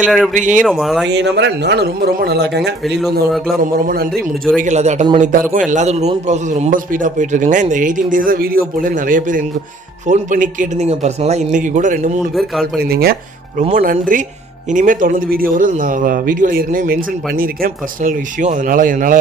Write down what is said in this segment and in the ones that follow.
எல்லாரும் எப்படி இருக்கீங்க? ரொம்ப நல்லாங்க நம்புறேன். நானும் ரொம்ப நல்லா இருக்காங்க. வெளியில் வந்தவர்களுக்குலாம் ரொம்ப நன்றி. முடிஞ்ச வரைக்கும் எல்லாத்தையும் அட்டன் பண்ணி தான் இருக்கும். எல்லாத்துக்கும் லோன் ப்ராசஸ் ரொம்ப ஸ்பீடாக போயிட்டு இருக்குங்க. இந்த 18 டேஸாக வீடியோ போல நிறைய பேர் எனக்கு ஃபோன் பண்ணி கேட்டிருந்தீங்க. பர்சனலாக இன்றைக்கி கூட 2-3 பேர் கால் பண்ணியிருந்தீங்க. ரொம்ப நன்றி. இனிமேல் தொடர்ந்து வீடியோ வரும். நான் வீடியோவில் ஏற்கனவே மென்ஷன் பண்ணியிருக்கேன் பர்சனல் விஷயம். அதனால் என்னால்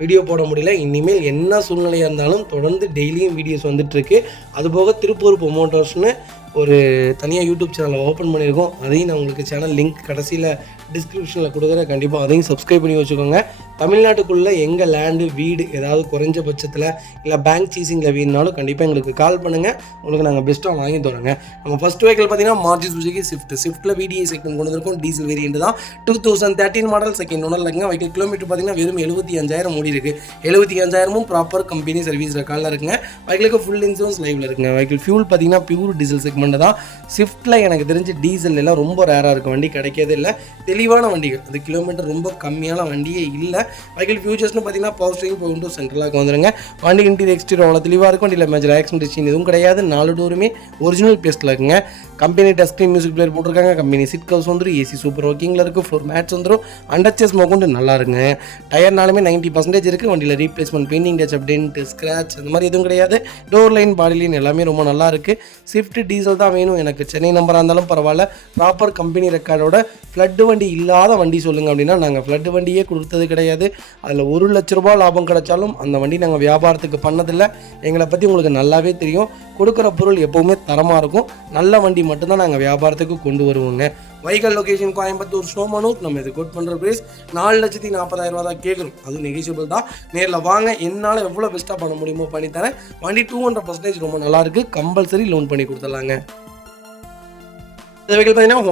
வீடியோ போட முடியல. இனிமேல் என்ன சூழ்நிலையாக இருந்தாலும் தொடர்ந்து டெய்லியும் வீடியோஸ் வந்துட்டுருக்கு. அதுபோக திருப்பூர் ப்ரொமோட்டர்ஸ்னு ஒரு தனியாக யூடியூப் சேனலை ஓப்பன் பண்ணியிருக்கோம். அதையும் நான் உங்களுக்கு சேனல் லிங்க் கடைசியில் டிஸ்கிரிப்ஷனில் கொடுக்குறேன். கண்டிப்பாக அதையும் சப்ஸ்கிரைப் பண்ணி வச்சுக்கோங்க. தமிழ்நாட்டுக்குள்ளே எங்கள் லேண்டு வீடு ஏதாவது குறைஞ்ச பட்சத்தில் இல்லை பேங்க் சீசிங்கில் வீடுனாலும் கண்டிப்பாக எங்களுக்கு கால் பண்ணுங்கள். உங்களுக்கு நாங்கள் பெஸ்ட்டாக வாங்கி தரோங்க. நம்ம ஃபஸ்ட் வெஹிக்கிள் பார்த்தீங்கன்னா மாருதி சுசுகி ஸ்விஃப்ட்டில் VDI செக்மெண்ட் கொண்டு வந்திருக்கோம். டீசல் வேரியன்ட் தான். 2013 மாடல் செகண்ட் ஓனர் இருக்குங்க. வெஹிக்கிள் கிலோமீட்டர் பார்த்தீங்கன்னா வெறும் 75,000 ஓடி இருக்குது. 75,000 ப்ராப்பர் கம்பெனி சர்வீஸ் ரெக்கார்டில் இருக்குங்க. வெஹிக்கிளுக்கு ஃபுல் இன்சூரன்ஸ் லைவில் இருக்குங்க. வெஹிக்கிள் ஃபியூல் பார்த்தீங்கன்னா பியூர் டீசல் செக்மெண்ட் தான். ஸ்விஃப்ட்டில் எனக்கு தெரிஞ்சு டீசல் எல்லாம் ரொம்ப ரேராக இருக்கும். வண்டி கிடைக்கிறதே இல்லை. தெளிவான வண்டிகள். அது கிலோமீட்டர் ரொம்ப கம்மியான வண்டியே இல்லை. வெஹிக்கிள் ஃபியூச்சர்ஸ்னு பார்த்தீங்கன்னா பவர் ஸ்டீரிங் விண்டோ சென்ட்ரலாக வந்துருங்க. வண்டி இன்டீரியர் எக்ஸ்டீரியர் அவ்வளோ தெளிவாக இருக்கும். வண்டியில் மேஜர் ஆக்சிடென்ட் ஹிஸ்டரி எதுவும் கிடையாது. 4 டோருமே ஒரிஜினல் பேஸ்ட்டில் இருக்குங்க. Company touch screen music player போட்டிருக்காங்க. கம்பெனி சீட் கவர்ஸ் வந்துடும். ஏசி சூப்பர் ஒர்க்கிங்கில் இருக்குது. ஃப்ளோர் மேட்ஸ் வந்துடும். அண்டர்ச்சேஸ் மோக்கொண்டு நல்லா இருக்குங்க. டயர்னாலுமே 90% இருக்குது. வண்டியில் replacement painting touch update scratch அந்த மாதிரி எதுவும் கிடையாது. டோர் லைன் பாடி லைன் எல்லாமே ரொம்ப நல்லா இருக்குது. ஸ்விஃப்ட் டீசல் தான் வேணும் எனக்கு. சென்னை நம்பராக இருந்தாலும் பரவாயில்ல. ப்ராப்பர் கம்பெனி ரெக்கார்டோட ஃப்ளட் வண்டி இல்லாத வண்டி சொல்லுங்கள் அப்படின்னா நாங்கள் ஃப்ளட் வண்டியே கொடுத்தது கிடையாது. அதில் 1 லட்ச ரூபா லாபம் கிடைச்சாலும் அந்த வண்டி நாங்கள் வியாபாரத்துக்கு பண்ணதில்லை. எங்களை பற்றி உங்களுக்கு நல்லாவே தெரியும். கொடுக்குற பொருள் எப்போவுமே தரமாக இருக்கும். நல்ல வண்டி மட்டும்தான் நாங்கள் வியாபாரத்துக்கு கொண்டு வருவோங்க. வெஹிக்கிள் லொகேஷன் கோயம்புத்தூர் ஸ்னோமனூர். நம்ம இது கோட் பண்ணுற ப்ரைஸ் 4,40,000 தான் கேட்குறோம். அதுவும் நெகிஷியபிள் தான். நேரில் வாங்க. என்னால் எவ்வளோ பெஸ்ட்டாக பண்ண முடியுமோ பண்ணித்தரேன். வண்டி 200% ரொம்ப நல்லாயிருக்கு. கம்பல்சரி லோன் பண்ணி கொடுத்துடலாங்க. இந்த வெஹிக்கிள் பார்த்தீங்கன்னா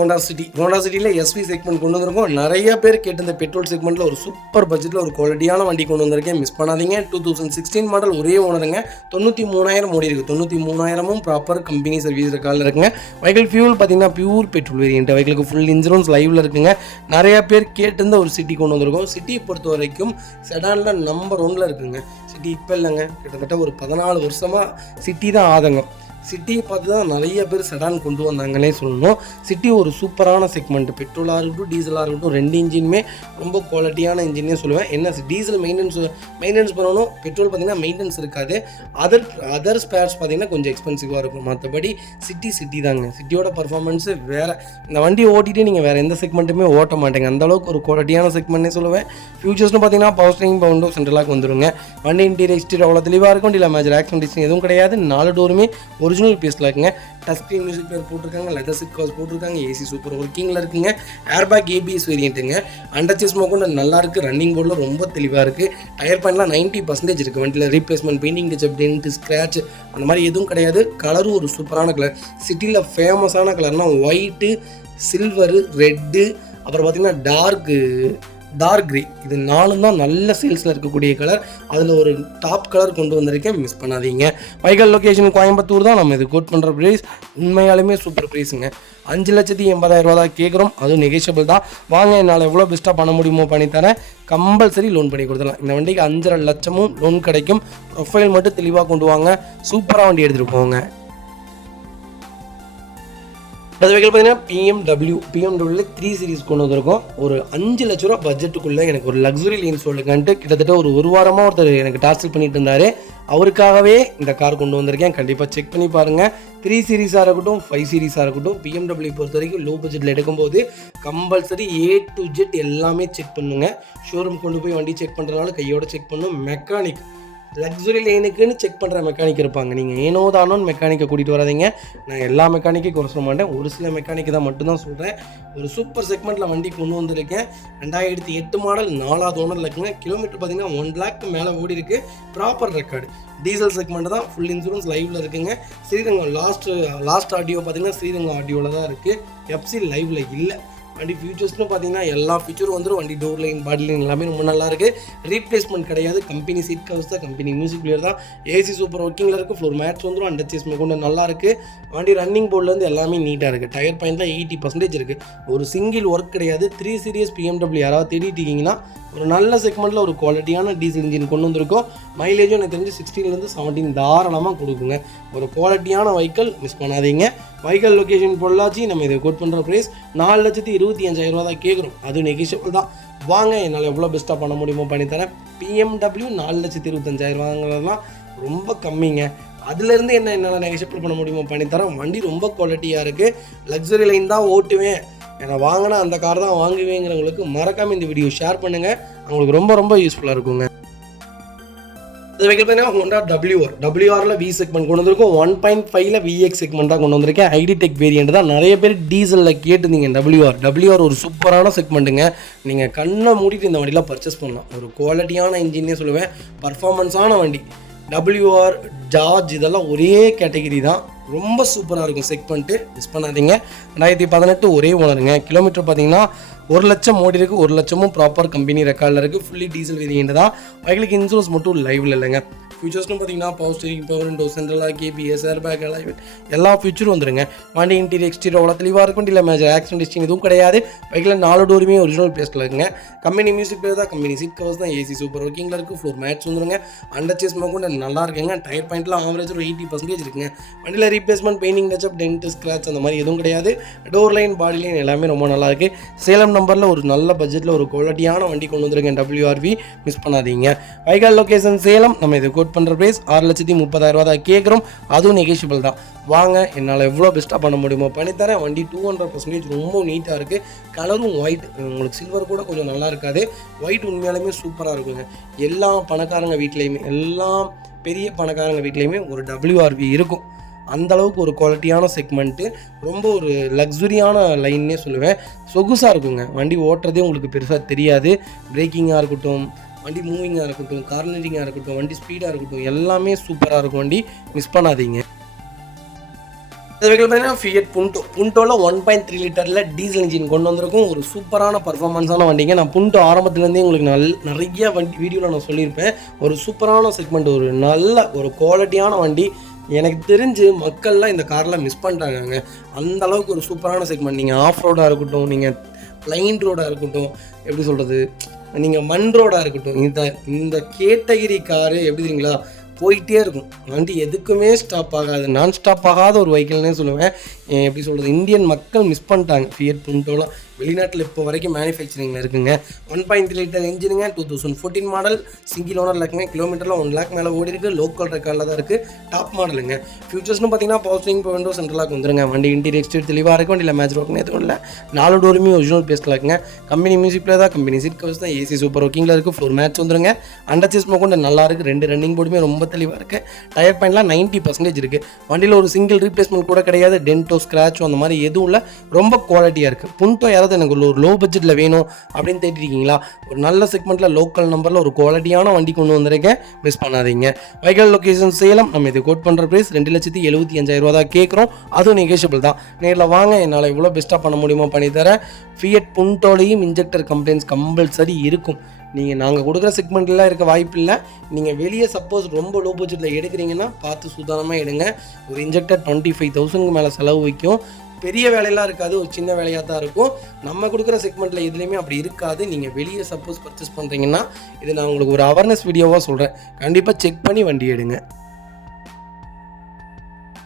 ஹோண்டா சிட்டியில் SV செக்மெண்ட் கொண்டு வந்திருக்கோம். நிறைய பேர் கேட்டு இந்த பெட்ரோல் செக்மெண்ட்டில் ஒரு சூப்பர் பட்ஜெட்டில் ஒரு குவாலிட்டியான வண்டி கொண்டு வந்திருக்கேன். மிஸ் பண்ணாதீங்க. 2016 மாடல் ஒரே ஓனருங்க. 93,000 ஓடி இருக்குது. 93,000 ப்ராப்பர் கம்பெனி சர்வீஸ் ரெக்கார்டில் இருக்குங்க. வெஹிக்கிள் ஃபியூல் பார்த்தீங்கன்னா பியூர் பெட்ரோல் வேரியன்ட். வெஹிக்கிளுக்கு ஃபுல் இன்சூரன்ஸ் லைவில் இருக்குங்க. நிறைய பேர் கேட்டிருந்த ஒரு சிட்டி கொண்டு வந்திருக்கோம். சிட்டியை பொறுத்த வரைக்கும் செடானில் நம்பர் 1 இருக்குங்க. சிட்டி இப்போ இல்லைங்க, கிட்டத்தட்ட ஒரு 14 வருஷமாக சிட்டி தான் ஆதங்கம். சிட்டியை பார்த்து தான் நிறைய பேர் செடான் கொண்டு வந்தாங்கன்னே சொல்லணும். சிட்டி ஒரு சூப்பரான செக்மெண்ட். பெட்ரோலாக இருக்கட்டும் டீசலாக இருக்கட்டும் 2 இன்ஜினுமே ரொம்ப குவாலிட்டியான இன்ஜினே சொல்லுவேன். என்ன டீசல் மெயின்டெனன்ஸ் பண்ணணும். பெட்ரோல் பார்த்திங்கன்னா மெயின்டெனன்ஸ் இருக்காது. அதர் ஸ்பேர்ஸ் பார்த்திங்கன்னா கொஞ்சம் எக்ஸ்பென்சிவாக இருக்கும். மற்றபடி சிட்டி தாங்க. சிட்டியோட பர்ஃபார்மன்ஸு வேறு. இந்த வண்டி ஓட்டிகிட்டே நீங்கள் வேறு எந்த செக்மெண்ட்டுமே ஓட்ட மாட்டேங்க. அந்தளவுக்கு ஒரு குவாலிட்டியான செக்மெண்ட்னே சொல்லுவேன். ஃபியூச்சர்ஸ்னு பார்த்திங்கன்னா பவர் ஸ்டீரிங் விண்டோ சென்ட்ரலாக வந்துடுங்க. வண்டி இன்டீரியர் எக்ஸ்டீரியர் அவ்வளோ தெளிவாக இருக்கும். இல்லை மேஜர் ஆக்சிடென்ட் ஹிஸ்டரி எதுவும் கிடையாது. 4 டோருமே ஒரிஜினல் பேஸ்ட்டில் இருக்குங்க. டச் ஸ்க்ரீன் மியூசிக் பிளேயர் போட்டிருக்காங்க. லெதர் சீட் கவர்ஸ் போட்டிருக்காங்க. ஏசி சூப்பர் ஒர்க்கிங்கில் இருக்குங்க. Airbag ABS வேரியண்ட்டுங்க. அண்டர்ச்சேஸ் மோக்கொண்டு நல்லா இருக்குது. ரன்னிங் போர்டில் ரொம்ப தெளிவாக இருக்குது. டயர் பாயிண்ட்லாம் 90% இருக்குது. வண்டியில் replacement painting touch update scratch அந்த மாதிரி எதுவும் கிடையாது. கலரும் ஒரு சூப்பரான கலர். சிட்டியில் ஃபேமஸான கலர்னால் ஒயிட்டு, சில்வரு, ரெட்டு, அப்புறம் பார்த்திங்கன்னா டார்க் கிரே. இது 4 தான் நல்ல சேல்ஸில் இருக்கக்கூடிய கலர். அதில் ஒரு டாப் கலர் கொண்டு வந்திருக்கேன். மிஸ் பண்ணாதீங்க. வெஹிக்கிள் லொகேஷன் கோயம்புத்தூர் தான். நம்ம இது கோட் பண்ணுற ப்ரைஸ் உண்மையாலுமே சூப்பர் ப்ரைஸுங்க. 5,80,000 தான் கேட்குறோம். அதுவும் நெகிஷியபிள் தான். வாங்க, என்னால் எவ்வளோ பெஸ்ட்டாக பண்ண முடியுமோ பண்ணித்தரேன். கம்பல்சரி லோன் பண்ணி கொடுத்துடலாம். இந்த வண்டிக்கு 5.5 லட்சமும் லோன் கிடைக்கும். ப்ரொஃபைல் மட்டும் தெளிவாக கொண்டு வாங்க. சூப்பராக வண்டி எடுத்துகிட்டு போங்க. அது வெஹிக்கிள் பார்த்தீங்கன்னா BMW 3 சீரிஸ் கொண்டு வந்திருக்கோம். ஒரு 5 லட்ச ரூபா பட்ஜெட்டுக்குள்ளே எனக்கு ஒரு லக்ஸுரி லைன் சொல்லுங்கன்ட்டு கிட்டத்தட்ட ஒரு வாரமாக ஒருத்தர் எனக்கு டார்ச்சர் பண்ணிட்டு இருந்தார். அவருக்காகவே இந்த கார் கொண்டு வந்திருக்கேன். கண்டிப்பாக செக் பண்ணி பாருங்கள். 3 சீரிஸாக இருக்கட்டும் 5 சீரிஸாக இருக்கட்டும் BMW பொறுத்த வரைக்கும் லோ பட்ஜெட்டில் எடுக்கும்போது கம்பல்சரி A to Z எல்லாமே செக் பண்ணுங்கள். ஷோரூம் கொண்டு போய் வண்டி செக் பண்ணுறதுனால கையோட செக் பண்ணும். மெக்கானிக் லக்ஸுரி லைனுக்குன்னு செக் பண்ணுற மெக்கானிக் இருப்பாங்க. நீங்கள் ஏனோ தானோன்னு மெக்கானிக்கை கூட்டிகிட்டு வராதிங்க. நான் எல்லா மெக்கானிக்கையும் குறை சொல்ல மாட்டேன். ஒரு சில மெக்கானிக்கு தான் மட்டும்தான் சொல்கிறேன். ஒரு சூப்பர் செக்மெண்ட்டில் வண்டி கொண்டு வந்திருக்கேன். 2008 மாடல் 4வது ஓனரில் இருக்குங்க. கிலோமீட்டர் பார்த்தீங்கன்னா 1 லேக்கு மேலே ஓடி இருக்குது. Proper record. டீசல் செக்மெண்ட் தான். ஃபுல் இன்சூரன்ஸ் லைவில் இருக்குங்க. ஸ்ரீரங்கம் லாஸ்ட் ஆடியோ பார்த்தீங்கன்னா ஸ்ரீரங்கம் ஆடியோவில் தான் இருக்குது. FC லைவில் இல்லை. வண்டி ஃபியூச்சர்ஸ்னு பார்த்தீங்கன்னா எல்லா ஃபீச்சரும் வந்துடும். வண்டி டோர் லைன் பாடி லைன் எல்லாமே ரொம்ப நல்லா இருக்குது. ரீப்ளேஸ்மெண்ட் கிடையாது. கம்பெனி சீட் கவர்ஸ் தான். கம்பெனி மியூசிக் பிளேயர் தான். ஏசி சூப்பர் ஒர்க்கிங்கில் இருக்குது. ஃப்ளோர் மேட்ஸ் வந்துடும். அண்டர்ச்சேஸ் கொண்டு நல்லா இருக்குது. வண்டி ரன்னிங் போர்ட்லேருந்து எல்லாமே நீட்டாக இருக்குது. டயர் பாயிண்ட்லாம் 80% இருக்குது. ஒரு சிங்கிள் ஒர்க் கிடையாது. 3 சீரியஸ் BMW யாராவது தேடிட்டு இருக்கீங்கன்னா ஒரு நல்ல செக்மெண்ட்டில் ஒரு குவாலிட்டியான டீசல் இன்ஜின் கொண்டு வந்திருக்கோம். மைலேஜும் எனக்கு தெரிஞ்சு 16 17 தாராளமாக கொடுக்குங்க. ஒரு குவாலிட்டியான வெஹிக்கிள் மிஸ் பண்ணாதீங்க. Vehicle location Pollachi. நம்ம இதை கோட் பண்ணுற ப்ரைஸ் 4,20,000 75,000 தான் கேட்குறோம். அது நெகிஷியபிள் தான். வாங்க, என்னால் எவ்வளோ பெஸ்ட்டாக பண்ண முடியுமோ பண்ணித்தரேன். BMW 4,25,000 ரொம்ப கம்மிங்க. அதுலேருந்து என்னால் நெகிஷியபிள் பண்ண முடியுமோ பண்ணித்தரேன். வண்டி ரொம்ப குவாலிட்டியாக இருக்குது. லக்ஸரி லைன் தான் ஓட்டுவேன், என்னை வாங்கினா அந்த கார் தான் வாங்குவேங்கிறவங்களுக்கு மறக்காமல் இந்த வீடியோ ஷேர் பண்ணுங்கள். அவங்களுக்கு ரொம்ப ரொம்ப யூஸ்ஃபுல்லாக இருக்குங்க. இது வெஹிக்கிள் பார்த்தீங்கன்னா ஹோண்டா WRல V செக்மெண்ட் கொண்டு வந்திருக்கும். 1.5ல VX செக்மெண்ட் தான் கொண்டு வந்திருக்கேன். ஐடி டெக் வேரியண்ட் தான். நிறைய பேர் டீசலில் கேட்டுருந்தீங்க. WR ஒரு சூப்பரான செக்மெண்ட்டுங்க. நீங்கள் கண்ணை மூடிட்டு இந்த வண்டிலாம் பர்ச்சேஸ் பண்ணலாம். ஒரு குவாலிட்டியான இன்ஜின்னே சொல்லுவேன், பர்ஃபார்மன்ஸான வண்டி. WR ஜார்ஜ் இதெல்லாம் ஒரே கேட்டகிரி தான். ரொம்ப சூப்பராக இருக்கும் செக்மெண்ட்டு, மிஸ் பண்ணாதீங்க. 2018 ஒரே ஓனருங்க. கிலோமீட்டர் பார்த்தீங்கன்னா 1,00,000 ஓடி இருக்குது. 1,00,000 ப்ராப்பர் கம்பெனி ரெக்கார்டில் இருக்குது. ஃபுல்லி டீசல் வேரியண்ட் தான். பைக்கிலுக்கு இன்சூரன்ஸ் மட்டும் லைவில் இல்லைங்க. ஃபியூச்சர்ஸ்னு பார்த்தீங்கன்னா பவர் ஸ்டீரிங், பவர் விண்டோ, சென்ட்ரலாக KBS, ஏர் பேக், எல்லா ஃபியூச்சரும் வந்துருங்க. வண்டி இன்டீரியர் எக்ஸ்டீரியர் அவ்வளோ தெளிவாக இருக்கும். இல்லை மேஜர் ஆக்சிடென்ட் ஹிஸ்ட்ரி எதுவும் கிடையாது. பைக்கில் 4 டோருமே ஒரிஜினல் பேஸ்ட்டில் இருக்குங்க. கம்பெனி மியூசிக் பிளேயர் தான். கம்பெனி சீட் கவர்ஸ் தான். AC சூப்பர் ஒர்க்கிங்கில் இருக்குது. ஃப்ளோர் மேட்ச் வந்துருங்க. அண்டர் சேஸ் கூட நல்லா இருக்குங்க. டயர் பாயிண்ட்லாம் ஆவரேஜ் ஒரு 80% இருக்குங்க. வண்டியில் replacement, painting, touch up, dent, scratch அந்த மாதிரி எதுவும் கிடையாது. டோர் லைன், பாடி லைன் எல்லாமே ரொம்ப நல்லா இருக்குது. சேலம் நம்பரில் ஒரு நல்ல பட்ஜெட்டில் ஒரு குவாலிட்டியான வண்டி கொண்டு வந்துருக்கேன். WRV மிஸ் பண்ணாதீங்க. வைகால் லொகேஷன் சேலம். நம்ம இது கோட் பண்ணுற ப்ரைஸ் 6,30,000 தான் கேட்குறோம். அதுவும் நெகிஷியபிள் தான். வாங்க, என்னால் எவ்வளோ பெஸ்ட்டாக பண்ண முடியுமோ பண்ணித்தரேன். வண்டி 200% ரொம்ப நீட்டாக இருக்குது. கலரும் ஒயிட். உங்களுக்கு சில்வர் கூட கொஞ்சம் நல்லா இருக்காது. ஒயிட் உண்மையாலுமே சூப்பராக இருக்குங்க. எல்லா பணக்காரங்க வீட்லேயுமே, எல்லா பெரிய பணக்காரங்க வீட்லேயுமே ஒரு WRV இருக்கும். அந்தளவுக்கு ஒரு குவாலிட்டியான செக்மெண்ட்டு, ரொம்ப ஒரு லக்ஸுரியான லைன்னே சொல்லுவேன். சொகுசாக இருக்குங்க. வண்டி ஓட்டுறதே உங்களுக்கு பெருசாக தெரியாது. பிரேக்கிங்காக இருக்கட்டும், வண்டி மூவிங்காக இருக்கட்டும், கார்னரிங்காக இருக்கட்டும், வண்டி ஸ்பீடாக இருக்கட்டும், எல்லாமே சூப்பராக இருக்கும். வண்டி மிஸ் பண்ணாதீங்க. இந்த வெஹிக்கிள் பார்த்தீங்கன்னா ஃபியட் புண்டோவில் 1.3 லிட்டரில் டீசல் இன்ஜின் கொண்டு வந்திருக்கும். ஒரு சூப்பரான பர்ஃபார்மன்ஸான வண்டிங்க. நான் புண்டோ ஆரம்பத்துலேருந்தே உங்களுக்கு நிறைய வண்டி வீடியோவில் நான் சொல்லியிருப்பேன். ஒரு சூப்பரான செக்மெண்ட், ஒரு நல்ல ஒரு குவாலிட்டியான வண்டி. எனக்கு தெரிஞ்சு மக்கள்லாம் இந்த காரில் மிஸ் பண்ணிட்டாங்க. அந்த அளவுக்கு ஒரு சூப்பரான செக்மெண்ட். நீங்கள் ஆஃப் ரோடாக இருக்கட்டும், நீங்கள் பிளைன் ரோடாக இருக்கட்டும், எப்படி சொல்கிறது, நீங்கள் மண் ரோடாக இருக்கட்டும், இந்த கேட்டகிரி காரு எப்படி தெரியுங்களா, போயிட்டே இருக்கும். வண்டி எதுக்குமே ஸ்டாப் ஆகாது. நான் ஸ்டாப் ஆகாத ஒரு வெஹிக்கிள்னே சொல்லுவேன். எப்படி சொல்கிறது, இந்தியன் மக்கள் மிஸ் பண்ணிட்டாங்க ஃபியட் புண்டோலாம். வெளிநாட்டில் இப்போ வரைக்கும் மேனுஃபேக்சரிங்கில் இருக்குங்க. 1.3 லிட்டர் இன்ஜினுங்க. 2014 மாடல். சிங்கிள் ஓனரில் இருக்குங்க. கிலோமீட்டரில் 1 லேக் மேலே ஓடி இருக்குது. லோக்கல் ரெக்கார்டில் தான் இருக்குது. டாப் மாடலுங்க. ஃபியூச்சர்ஸ்னு பார்த்தீங்கன்னா பவர் ஸ்டீரிங், பவர் விண்டோ, சென்ட்ரலாக வந்துருங்க. வண்டி இன்டீரியர் எக்ஸ்டீரியர் தெளிவாக இருக்கும். வண்டியில் மேட்ச் ஒர்க்னு எதுவும் இல்லை. 4 டோருமே ஒரிஜினல் பேஸ்ட்டில் இருக்குங்க. கம்பெனி மியூசிக் பிளேயர் தான். கம்பெனி சீட் கவர்ஸ் தான். AC சூப்பர் ஒர்க்கிங்கில் இருக்குது. ஃப்ளோர் மேட்ச் வந்துருங்க. அண்டர் சேஸ் கூட நல்லா இருக்குது. 2 ரன்னிங் போர்டுமே ரொம்ப தெளிவாக இருக்குது. டயர் பாயிண்ட்லாம் 90% இருக்குது. வண்டியில் ஒரு சிங்கிள் ரீப்ளேஸ்மெண்ட் கூட கிடையாது. டென்ட்டோ, ஸ்க்ராச்சோ அந்த மாதிரி எதுவும் இல்லை. ரொம்ப குவாலிட்டியாக இருக்குது. புண்டோ யாராவது எனக்கு ஒரு லோ பட்ஜெட்டில் வேணும் அப்படின்னு தேடிருக்கீங்களா, ஒரு நல்ல செக்மெண்ட்டில் லோக்கல் நம்பரில் ஒரு குவாலிட்டியான வண்டி கொண்டு வந்திருக்கேன். மிஸ் பண்ணாதீங்க. வைகல் லொகேஷன் சேலம். நம்ம இது கோட் பண்ணுற ப்ரைஸ் 2,75,000 தான் கேட்குறோம். அதுவும் நெகோஷியபிள் தான். நேரில் வாங்க, என்னால் எவ்வளோ பெஸ்ட்டாக பண்ண முடியுமோ பண்ணித்தரேன். ஃபியட் புண்டோலையும் இன்ஜெக்டர் கம்ப்ளைண்ட்ஸ் கம்பல்சரி இருக்கும். நாங்கள் கொடுக்குற செக்மெண்ட்லாம் இருக்க வாய்ப்பு இல்லை. நீங்கள் வெளியே சப்போஸ் ரொம்ப லோ பட்ஜெட்டில் எடுக்கிறீங்கன்னா பார்த்து சுதாரணமாக எடுங்க. ஒரு இன்ஜெக்டர் 25,000 மேலே செலவு வைக்கும். பெரிய வேலையெல்லாம் இருக்காது, ஒரு சின்ன வேலையாக தான் இருக்கும். நம்ம கொடுக்குற செக்மெண்ட்டில் எதுலேயுமே அப்படி இருக்காது. நீங்கள் வெளியே சப்போஸ் பர்ச்சேஸ் பண்ணுறீங்கன்னா இது நான் உங்களுக்கு ஒரு அவேர்னஸ் வீடியோவாக சொல்கிறேன். கண்டிப்பாக செக் பண்ணி வண்டி எடுங்க.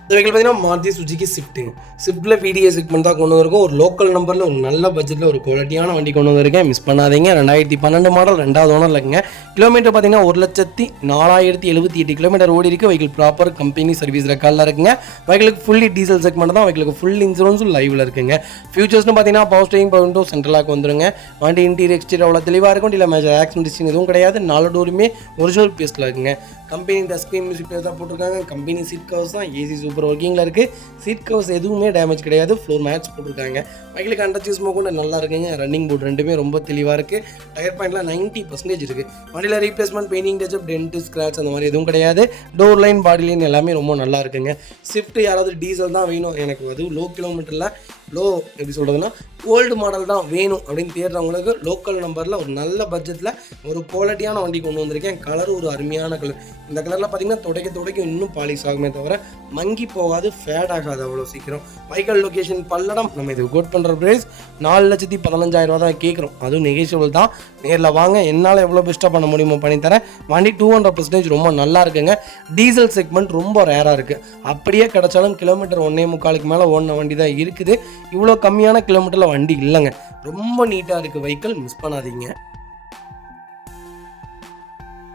இந்த வெஹிக்கிள் பார்த்தீங்கன்னா மாருதி சுஜுகி ஸ்விஃப்ட்டில் VDA செக்மெண்ட் தான் கொண்டு வந்திருக்கும். ஒரு லோக்கல் நம்பரில் ஒரு நல்ல பட்ஜெட்டில் ஒரு குவாலிட்டியான வண்டி கொண்டு வந்திருக்கேன். மிஸ் பண்ணாதீங்க. 2012 மாடல், 2வது ஓனரில் இருக்குங்க. கிலோமீட்டர் பார்த்தீங்கன்னா 1,04,078 கிலோமீட்டர் ஓடி இருக்குது. வெஹிக்கிள் ப்ராப்பர் கம்பெனி சர்வீஸ் ரெக்கார்டில் இருக்குங்க. வெஹிக்கிளுக்கு ஃபுல்லி டீசல் செக்மெண்ட் தான். வெஹிக்கிளுக்கு ஃபுல் இன்சூரன்ஸும் லைவில் இருக்குங்க. ஃபியூச்சர்ஸ்னு பார்த்தீங்கன்னா பவர் ஸ்டீரிங், பவர் விண்டோ, சென்ட்ரலாக வந்துருங்க. வண்டி இன்டீரியர் எக்ஸ்டீரியர் அவ்வளோ தெளிவாக இருக்கும். இல்லை மேஜர் ஆக்சிடென்ட் ஹிஸ்ட்ரி எதுவும் கிடையாது. 4 டோருமே ஒரிஜினல் பேஸ்ட்டில் இருக்குங்க. கம்பெனி டஸ்கிரீன் மியூசிக் தான் போட்டிருக்காங்க. கம்பெனி சீட் கவர்ஸ் தான். AC சூப்பர் ஒர்க்கிங்கில் இருக்குது. சீட் கவர்ஸ் எதுவுமே டேமேஜ் கிடையாது. ஃப்ளோர் மேட்ச் போட்டிருக்காங்க. வெஹிக்கிளுக்கு அண்டர் சேஸ் கூட நல்லா இருக்குங்க. ரன்னிங் போர்டு ரெண்டுமே ரொம்ப தெளிவாக இருக்குது. டயர் பாயிண்ட்லாம் 90% இருக்குது. வண்டியில் replacement, painting, touch up, dent, scratch அந்த மாதிரி எதுவும் கிடையாது. டோர் லைன், பாடி லைன் எல்லாமே ரொம்ப நல்லா இருக்குங்க. ஸ்விஃப்ட் யாராவது டீசல் தான் வேணும், எனக்கு அதுவும் லோ கிலோமீட்டரில் லோ எப்படி சொல்கிறதுனா ஓல்டு மாடல் தான் வேணும் அப்படின்னு தேடுறவங்களுக்கு லோக்கல் நம்பரில் ஒரு நல்ல பட்ஜெட்டில் ஒரு குவாலிட்டியான வண்டி கொண்டு வந்திருக்கேன். கலர் ஒரு அருமையான கலர். இந்த கலரில் பார்த்தீங்கன்னா துடைக்க இன்னும் பாலிஷ் ஆகுமே தவிர மங்கி போகாது, ஃபேட் ஆகாது அவ்வளோ சீக்கிரம். வைக்கல் லொகேஷன் பல்லடம். நம்ம இது கோட் பண்ணுற ப்ரைஸ் 4,15,000 தான் கேட்குறோம். அதுவும் நெகோஷியபிள் தான். நேரில் வாங்க, என்னால் எவ்வளோ பெஸ்ட்டாக பண்ண முடியுமோ பண்ணித்தரேன். வண்டி 200% ரொம்ப நல்லா இருக்குங்க. டீசல் செக்மெண்ட் ரொம்ப ரேராக இருக்குது. அப்படியே கிடச்சாலும் கிலோமீட்டர் 1.25 மேலே ஓடின வண்டி தான் இருக்குது. இவ்வளோ கம்மியான கிலோமீட்டரில் வண்டி இல்லைங்க. ரொம்ப நீட்டாக இருக்குது வெஹிக்கிள், மிஸ் பண்ணாதீங்க.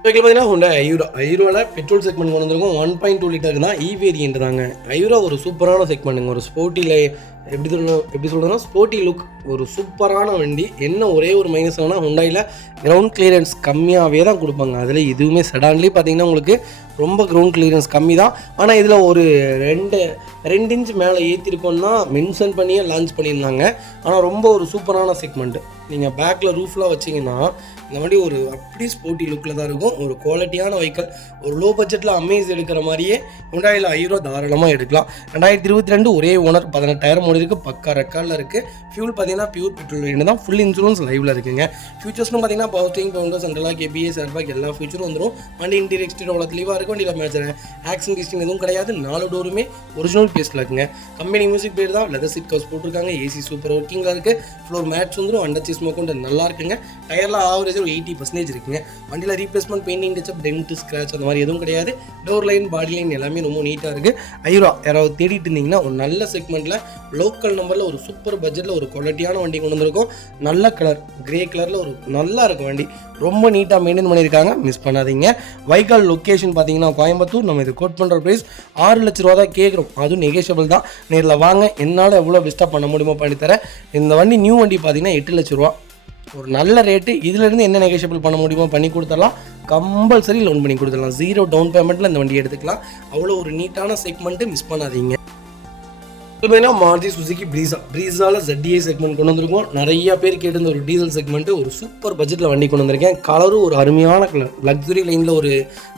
பார்த்தீங்கன்னா ஹோண்டா ஐரோவில் பெட்ரோல் செக்மெண்ட் கொண்டு வந்திருக்கும். 1.2 லிட்டருக்கு தான் வேரியன்ட் தாங்க. ஐரோ ஒரு சூப்பரான செக்மெண்ட்டுங்க. ஒரு ஸ்போர்ட்டியில் எப்படி சொல்கிறதுனா ஸ்போர்ட்டி லுக், ஒரு சூப்பரான வண்டி. என்ன ஒரே ஒரு மைனஸ் ஆனால் ஹோண்டாயில் கிரவுண்ட் கிளியரன்ஸ் கம்மியாகவே தான் கொடுப்பாங்க. அதில் இதுவுமே செடான்லேயே பார்த்தீங்கன்னா உங்களுக்கு ரொம்ப கிரவுண்ட் கிளியரன்ஸ் கம்மி தான். ஆனால் இதில் ஒரு 2 இன்ச் மேலே ஏற்றிருக்கோன்னா மென்ஷன் பண்ணியே லான்ச் பண்ணியிருந்தாங்க. ஆனால் ரொம்ப ஒரு சூப்பரான செக்மெண்ட்டு. நீங்கள் பேக்கில் ரூஃப்லாம் வச்சிங்கன்னா இந்த வண்டி ஒரு அப்படி ஸ்போர்ட்டி லுக்கில் தான் இருக்கும். ஒரு குவாலிட்டியான வெஹிக்கிள், ஒரு லோ பட்ஜெட்டில் அமேஸ் எடுக்கிற மாதிரியே ஹோண்டாயில் ஐரோ தாராளமாக எடுக்கலாம். 2022 ஒரே ஓனர், 18,000 ஓடி இருக்குது, பக்கா ரெக்கார்டில் இருக்குது. ஃபியூல் பார்த்தீங்கன்னா பியூர் பெட்ரோல் வேணும் தான், ஃபுல் இன்சூரன்ஸ் லைவில் இருக்குங்க. ஃபியூச்சர்ஸ்னு பார்த்தீங்கன்னா பவர் ஸ்டீரிங், பவுண்டர், சென்ட்ரலாக கேபிஎஸ், ஏர்பேக் எல்லா ஃபியூச்சரும் வந்துடும். வண்டி இன்டீரியர் எக்ஸ்டீரியர் அவ்வளோ தெளிவாக இருக்கும். வண்டியில் மேட்ச் ஆக்சிடென்ட் ஹிஸ்ட்ரி எதுவும் கிடையாது. 4 டோருமே ஒரிஜினல் பேஸ்ட்டில் இருக்குங்க. கம்பெனி மியூசிக் பேர் தான். லெதர் சீட் கவர்ஸ் போட்டிருக்காங்க. ஏசி சூப்பர் ஒர்க்கிங்கில் இருக்குது. ஃப்ளோர் மேட்ச் வந்துடும். அண்டர் ஸ்மோக் கொண்டு நல்லா இருக்குங்க. டயரில் ஆவரேஜ் ஒரு 80% இருக்குங்க. வண்டியில் replacement, painting touch up, dent, scratch அந்த மாதிரி எதுவும் கிடையாது. டோர் லைன், பாடி லைன் எல்லாமே ரொம்ப நீட்டாக இருக்குது. ஐரோ யாராவது தேடிட்டு இருந்தீங்கன்னா ஒரு நல்ல செக்மெண்ட்டில் லோக்கல் நம்பரில் ஒரு சூப்பர் பட்ஜெட்டில் ஒரு குவாலிட்டியான வண்டி கொண்டு வந்திருக்கும். நல்ல கலர், கிரே கலரில் ஒரு நல்லா இருக்கும் வண்டி. ரொம்ப நீட்டாக மெயின்டைன் பண்ணியிருக்காங்க, மிஸ் பண்ணாதீங்க. வைக்கால் லொக்கேஷன் பார்த்தீங்கன்னா கோயம்புத்தூர். நம்ம இது கோட் பண்ணுற ப்ரைஸ் 6 லட்ச ரூபா தான் கேட்குறோம். அதுவும் நெகோஷியபிள் தான். நேரில் வாங்க, என்னால் எவ்வளோ பெஸ்ட்டாக பண்ண முடியுமோ பண்ணித்தரேன். இந்த வண்டி நியூ வண்டி பார்த்தீங்கன்னா 8 லட்ச ரூபா ஒரு நல்ல ரேட்டு. இதிலேருந்து என்ன நெகோஷியபிள் பண்ண முடியுமோ பண்ணி கொடுத்துடலாம். கம்பல்சரி லோன் பண்ணி கொடுத்துடலாம். 0 டவுன் பேமெண்ட்டில் இந்த வண்டி எடுத்துக்கலாம். அவ்வளோ ஒரு நீட்டான செக்மெண்ட்டு, மிஸ் பண்ணாதீங்க. பார்த்தீங்கன்னா மாருதி சுசுகி ப்ரீஸாவில் ZDI செக்மெண்ட் கொண்டு வந்திருக்கோம். நிறைய பேர் கேட்டிருந்த ஒரு டீசல் செக்மெண்ட்டு, ஒரு சூப்பர் பட்ஜெட்டில் வண்டி கொண்டு வந்திருக்கேன். கலரும் ஒரு அருமையான கலர், லக்ஸுரி லைனில் ஒரு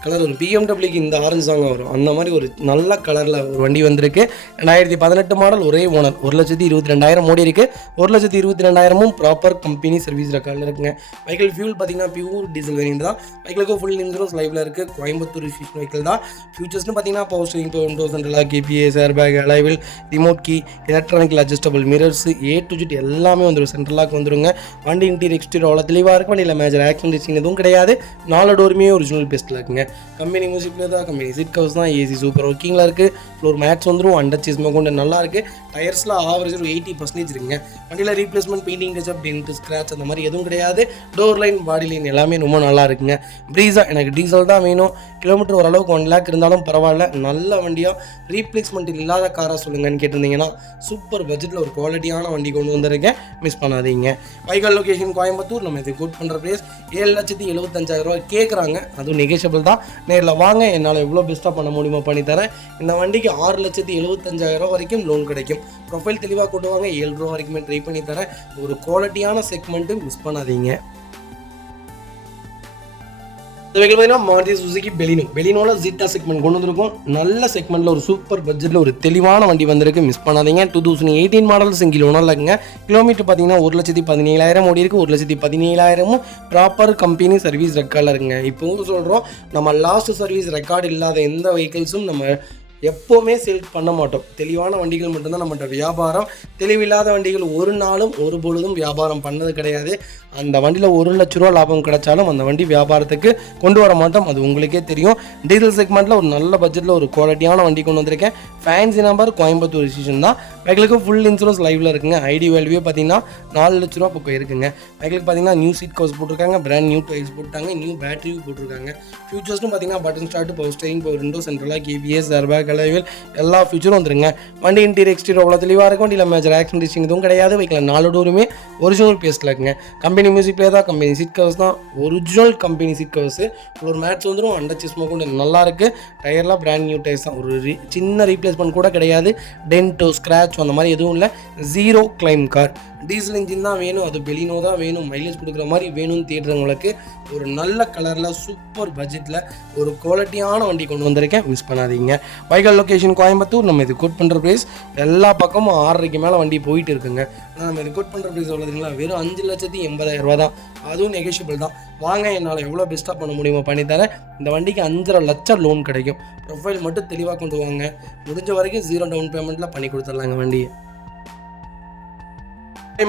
கலர், ஒரு BMWக்கு இந்த ஆரஞ்சு தாங்க வரும், அந்த மாதிரி ஒரு நல்ல கலரில் ஒரு வண்டி வந்திருக்கு. 2018 மாடல், ஒரே ஓனர், 1,22,000 ஓடி இருக்குது. 1,22,000 ப்ராப்பர் கம்பெனி சர்வீஸ் ரெக்கார்டில் இருக்குங்க. வெஹிக்கிள் ஃபியூல் பார்த்தீங்கன்னா பியூர் டீசல் வேரியன்ட் தான். வெஹிக்கிளுக்கு ஃபுல் இன்சூரன்ஸ் லைவில் இருக்குது. கோயம்புத்தூர் ரிஜிஸ்ட்ரேஷன் வெஹிக்கிள் தான். ஃபியூச்சர்ஸ்னு பார்த்தீங்கன்னா பவர் ஸ்டீரிங், விண்டோஸ், சென்ட்ரலாக KBS, airbag, alloy wheel, remote key, electronical adjustable mirrors, A to Z எல்லாமே வந்துடும். சென்ட்ரலாக வந்துடுங்க. வண்டி இன்டீரியர் எக்ஸ்டீரியர் அவ்வளோ தெளிவாக இருக்கும். வண்டியில் மேஜர் ஆக்சிடென்ட் ஹிஸ்ட்ரி எதுவும் கிடையாது. 4 டோருமே ஒரிஜினல் பேஸ்ட்டில் இருக்குங்க. கம்பெனி மியூசிக் பிளேயர் தான். கம்பெனி சீட் கவர்ஸ் தான். ஏசி சூப்பர் ஒர்க்கிங்கில் இருக்குது. ஃப்ளோர் மேட்ச் வந்துடும். அண்டர் சீஸ்மே கொண்டு நல்லா இருக்குது. டயர்ஸில் ஆவரேஜ் ஒரு 80% இருக்குங்க. வண்டியில் replacement, painting touch up, dent, scratch அந்த மாதிரி எதுவும் கிடையாது. டோர் லைன், பாடி லைன் எல்லாமே ரொம்ப நல்லா இருக்குங்க. ப்ரீஸா எனக்கு டீசல் தான் வேணும். கிலோமீட்டர் ஓரளவுக்கு 1 லேக் இருந்தாலும் பரவாயில்ல. நல்ல வண்டியாக ரீப்ளேஸ்மெண்ட் இல்லாத காராக சொல்லுங்கன்னு கேட்டிருந்தீங்கன்னா சூப்பர் பட்ஜெட்டில் ஒரு குவாலிட்டியான வண்டி கொண்டு வந்திருக்கேன், மிஸ் பண்ணாதீங்க. வைக்கால் லொக்கேஷன் கோயம்புத்தூர். நம்ம இது கோட் பண்ணுற ப்ரைஸ் 7,75,000 ரூபா கேட்குறாங்க. அதுவும் நெகோஷியபிள் தான். நேரில் வாங்க, என்னால் எவ்வளோ பெஸ்ட்டாக பண்ண முடியுமோ பண்ணித்தரேன். இந்த வண்டிக்கு 6,75,000 வரைக்கும் லோன் கிடைக்கும். ப்ரொஃபைல் தெளிவாக கொண்டு வாங்க. 7 ரூபா வரைக்குமே ட்ரை பண்ணி தரேன். ஒரு குவாலிட்டியான செக்மெண்ட்டு, மிஸ் பண்ணாதீங்க. இந்த வெஹிக்கிள் பார்த்தீங்கன்னா மாருதி சுசுகி பெலினோவில் ஜீட்டா செக்மெண்ட் கொண்டு வந்திருக்கும். நல்ல செக்மெண்ட்டில் ஒரு சூப்பர் பட்ஜெட்டில் ஒரு தெளிவான வண்டி வந்திருக்கு, மிஸ் பண்ணாதீங்க. 2018 மாடல் சிங்கிள் ஓனரில் இருக்குங்க. கிலோமீட்டர் பார்த்தீங்கன்னா 1,17,000 ஓடி இருக்குது. 1,17,000 ப்ராப்பர் கம்பெனி சர்வீஸ் ரெக்கார்டில் இருக்குங்க. இப்போவும் சொல்கிறோம், நம்ம லாஸ்ட் சர்வீஸ் ரெக்கார்டு இல்லாத எந்த வெஹிக்கிள்ஸும் நம்ம எப்போவுமே சேல் பண்ண மாட்டோம். தெளிவான வண்டிகள் மட்டும்தான் நம்மகிட்ட வியாபாரம். தெளிவில்லாத வண்டிகள் ஒரு நாளும் ஒரு பொழுதும் வியாபாரம் பண்ணது கிடையாது. அந்த வண்டியில் 1 லட்ச ரூபா லாபம் கிடைச்சாலும் அந்த வண்டி வியாபாரத்துக்கு கொண்டு வர மாட்டோம். அது உங்களுக்கே தெரியும். டீசல் செக்மெண்ட்டில் ஒரு நல்ல பட்ஜெட்டில் ஒரு குவாலிட்டியான வண்டி கொண்டு வந்திருக்கேன். ஃபேன்சி நம்பர், கோயம்புத்தூர் ரிஜிஸ்ட்ரேஷன் தான். வெஹிக்கிளுக்கு ஃபுல் இன்சூரன்ஸ் லைவில் இருக்குங்க. ஐடி வேல்யூவே பார்த்தீங்கன்னா 4 லட்ச ரூபா பக்கம் இருக்குங்க. வெஹிக்கிளுக்கு பார்த்தீங்கன்னா நியூ சீட் கவர்ஸ் போட்டிருக்காங்க. பிராண்ட் நியூ டைல்ஸ் போட்டாங்க. நியூ பேட்டரியும் போட்டிருக்காங்க. ஃபியூச்சர்ஸ்னு பார்த்தீங்கன்னா button start, power steering, power window, சென்ட்ரலாக கேபிஎஸ், ஏர்பேக், அலைவில் எல்லா ஃபியூச்சரும் வந்துருங்க. வண்டி இன்டீரியர் எக்ஸ்டீரியர் அவ்வளோ தெளிவாக இருக்கும். வண்டியில் மேஜர் ஆக்சிடென்ட் ஹிஸ்ட்ரி எதுவும் கிடையாது. வெஹிக்கிள் 4 டோருமே ஒரிஜினல் பேஸ்ட்டில் இருக்குங்க. கம்பெனி மியூசிக் பிளேயர் தான். கம்பெனி சீட் கவர்ஸ் தான். Original company seat covers. ஒரு மேட்ச் வந்துடும். அண்டர் சீஸ்மே கொண்டு நல்லா இருக்குது. டயர்லாம் பிராண்ட் நியூ டயர்ஸ் தான். ஒரு சின்ன ரீப்ளேஸ்மெண்ட் கூட கிடையாது. டென்ட்டோ, ஸ்க்ராச் அந்த மாதிரி எதுவும் இல்லை. 0 கிளைம் கார். டீசல் இன்ஜின் தான் வேணும், அது பெலினோ தான் வேணும், மைலேஜ் கொடுக்குற மாதிரி வேணும்னு தேடுறவங்களுக்கு ஒரு நல்ல கலரில் சூப்பர் பட்ஜெட்டில் ஒரு குவாலிட்டியான வண்டி கொண்டு வந்திருக்கேன், மிஸ் பண்ணாதீங்க. வைக்கால் லொக்கேஷன் கோயம்புத்தூர். நம்ம இது கோட் பண்ணுற ப்ரைஸ் எல்லா பக்கமும் 6,500 மேலே வண்டி போயிட்டு இருக்குங்க. நம்ம இது கோட் பண்ணுற ப்ரைஸ் எவ்வளோதுங்களா? வெறும் 5,80,000 ரூபா தான். அதுவும் நெகோஷியபிள் தான். வாங்க, என்னால் எவ்வளோ பெஸ்ட்டாக பண்ண முடியுமோ பண்ணித்தரேன். இந்த வண்டிக்கு 5.5 லட்சம் லோன் கிடைக்கும். ப்ரொஃபைல் மட்டும் தெளிவாக கொண்டு வாங்க. முடிஞ்ச வரைக்கும் 0 டவுன் பேமெண்ட்டில் பண்ணி கொடுத்துடலாங்க வண்டியை.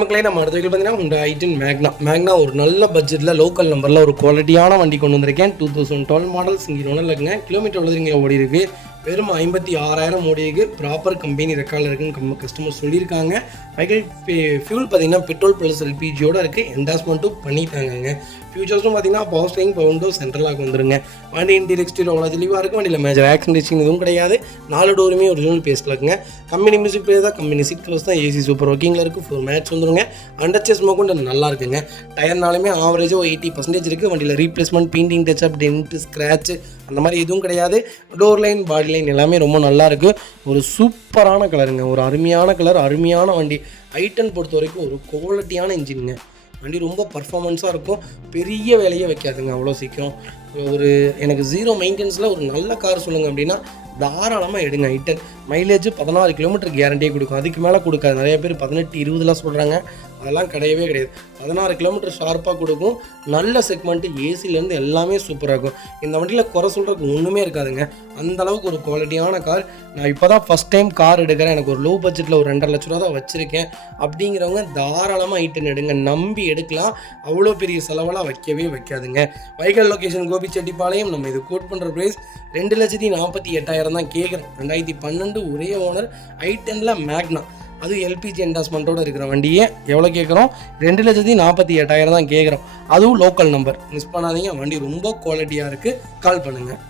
மக்களே, நம்ம அடுத்த வீட்டில் பார்த்தீங்கன்னா ஹுண்டாய் i10 மேக்னா ஒரு நல்ல பட்ஜெட்டில் லோக்கல் நம்பரில் ஒரு குவாலிட்டியான வண்டி கொண்டு வந்திருக்கேன். 2012 மாடல் சிங்கிள் ஓனரில் இருக்குங்க. கிலோமீட்டர் எவ்வளோதுங்க ஓடி இருக்குது? வெறும் 56,000 ஓடிக்கு ப்ராப்பர் கம்பெனி ரெக்கார்டில் இருக்குன்னு கஸ்டமர் சொல்லியிருக்காங்க. வெஹிக்கிள் ஃபியூல் பார்த்தீங்கன்னா பெட்ரோல் ப்ளஸ் எல்பிஜியோட இருக்குது. என்டாஸ்மெண்ட்டும் பண்ணிட்டாங்க. ஃபியூச்சர்ஸும் பார்த்தீங்கன்னா பவர் ஸ்டேரிங், பவர் விண்டோ, சென்ட்ரலாக வந்துருங்க. வண்டி இன்டீரியர் எக்ஸ்டீரியர் அவ்வளோ தெளிவாக இருக்கும். வண்டியில் மேஜர் ஆக்சிடென்ட் எதுவும் கிடையாது. 4 டோருமே ஒரிஜினல் பேஸ்ட்டில் இருக்குங்க. கம்பெனி மியூசிக் பிளேயர் தான், கம்பெனி சீட் கவர்ஸ் தான், ஏசி சூப்பர் ஒர்க்கிங்கில் இருக்குது. ஃபுல் மேட்ச் வந்துருங்க. அண்டர்ச்சேஸ் மோக்கும் நல்லா இருக்குங்க. டயர்னாலுமே ஆவரேஜாக 80% இருக்குது. வண்டியில் replacement, painting, touch up, dent, scratch அந்த மாதிரி எதுவும் கிடையாது. டோர் லைன், பாடி லைன் எல்லாமே ரொம்ப நல்லா இருக்குது. ஒரு சூப்பரான கலருங்க, ஒரு அருமையான கலர், அருமையான வண்டி. ஐட்டன் பொறுத்த வரைக்கும் ஒரு குவாலிட்டியான இன்ஜினுங்க. வண்டி ரொம்ப பர்ஃபார்மன்ஸாக இருக்கும். பெரிய வேலையே வைக்காதுங்க அவ்வளோ சீக்கிரம். ஒரு எனக்கு 0 மெயின்டெனன்ஸில் ஒரு நல்ல கார் சொல்லுங்கள் அப்படின்னா தாராளமாக எடுங்க. ஐட்டன் மைலேஜ் 16 கிலோமீட்டர் கேரண்டியே கொடுக்கும். அதுக்கு மேலே கொடுக்காது. நிறைய பேர் 18, 20 சொல்கிறாங்க. அதெல்லாம் கிடையவே கிடையாது. 16 கிலோமீட்டர் ஷார்ப்பாக கொடுக்கும். நல்ல செக்மெண்ட்டு, ஏசிலேருந்து எல்லாமே சூப்பராக இருக்கும். இந்த வண்டியில் குறை சொல்கிறதுக்கு ஒன்றுமே இருக்காதுங்க. அந்தளவுக்கு ஒரு குவாலிட்டியான கார். நான் இப்போ தான் ஃபஸ்ட் டைம் கார் எடுக்கிறேன். எனக்கு ஒரு லோ பட்ஜெட்டில் ஒரு 2.5 லட்ச ரூபா தான் வச்சுருக்கேன் அப்படிங்கிறவங்க தாராளமாக ஐட்டன் எடுங்க. நம்பி எடுக்கலாம். அவ்வளோ பெரிய செலவெல்லாம் வைக்கவே வைக்காதுங்க. வைக்கல் லொக்கேஷன் கோபிச்செட்டிப்பாளையம். நம்ம இது கோட் பண்ணுற ப்ரைஸ் 2,48,000 தான் கேட்குறேன். 2012 ஒரே ஓனர். ஐட்டனில் மேக்னா, அது எல்பிஜி என்டாஸ்மெண்ட்டோடு இருக்கிற வண்டியை எவ்வளோ கேட்குறோம்? 2,48,000 தான் கேட்குறோம். அதுவும் லோக்கல் நம்பர். மிஸ் பண்ணாதீங்க. வண்டி ரொம்ப குவாலிட்டியாக இருக்குது. கால் பண்ணுங்கள்.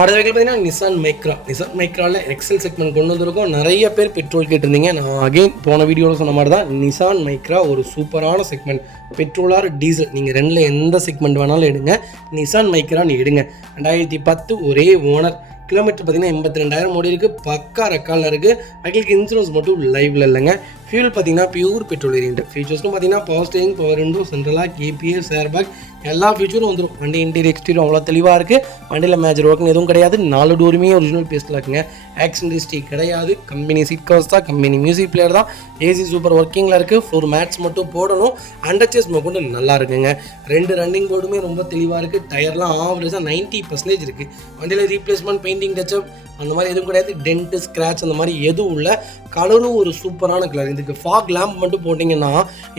அடுத்த வெஹிக்கிள் பார்த்தீங்கன்னா நிசான் மைக்ராவில் எக்ஸல் செக்மெண்ட் கொண்டு வந்திருக்கோம். நிறைய பேர் பெட்ரோல் கேட்டிருந்தீங்க. நான் அகைன் போன வீடியோவில் சொன்ன மாதிரி தான் நிசான் மைக்ரா ஒரு சூப்பரான செக்மெண்ட். பெட்ரோல் ஆர் டீசல் நீங்கள் ரெண்டில் எந்த செக்மெண்ட் வேணாலும் எடுங்க. நிசான் மைக்ரான்னு எடுங்க. 2010 ஒரே ஓனர். கிலோமீட்டர் பார்த்தீங்கன்னா 82,000 ஓடி இருக்குது. பக்கா ரெக்கார்டில் இருக்குது. வெஹிக்கிளுக்கு இன்சூரன்ஸ் மட்டும் லைவில் இல்லைங்க. ஃபியூல் பார்த்தீங்கன்னா பியூர் பெட்ரோல் வேரியன்ட். ஃபீச்சர்ஸ்னு பார்த்தீங்கன்னா பவர் ஸ்டேரிங், பவர் விண்டோ, சென்ட்ரலாக, கேபிஎஸ், ஏர்பேக் எல்லா ஃபீச்சரும் வந்துடும். வண்டி இன்டீரியர் எக்ஸ்டீரியர் அவ்வளோ தெளிவாக இருக்குது. வண்டியில் மேஜர் ஒர்க்குன்னு எதுவும் கிடையாது. 4 டோருமே ஒரிஜினல் பேஸ்ட்டில் இருக்குங்க. ஆக்சிடென்ட் ஹிஸ்ட்ரி கிடையாது. கம்பெனி சீட் கவர்ஸ் தான், கம்பெனி மியூசிக் பிளேயர் தான், ஏசி சூப்பர் ஒர்க்கிங்கில் இருக்குது. ஃப்ளோர் மேட்ச் மட்டும் போடணும். அண்டர்ச்சேஸ் கொண்டு நல்லா இருக்குங்க. 2 ரன்னிங் போர்டுமே ரொம்ப தெளிவாக இருக்குது. டயர்லாம் ஆவரேஜாக 90% இருக்குது. வண்டியில் ரீப்ளேஸ்மெண்ட், பெயிண்டிங், டச்சப் அந்த மாதிரி எதுவும் கிடையாது. டென்ட்டு, ஸ்க்ராட்ச் அந்த மாதிரி எதுவும் இல்லை. கலரும் ஒரு சூப்பரான கலர். இதுக்கு ஃபாக் லேம்ப் மட்டும் போட்டிங்கன்னா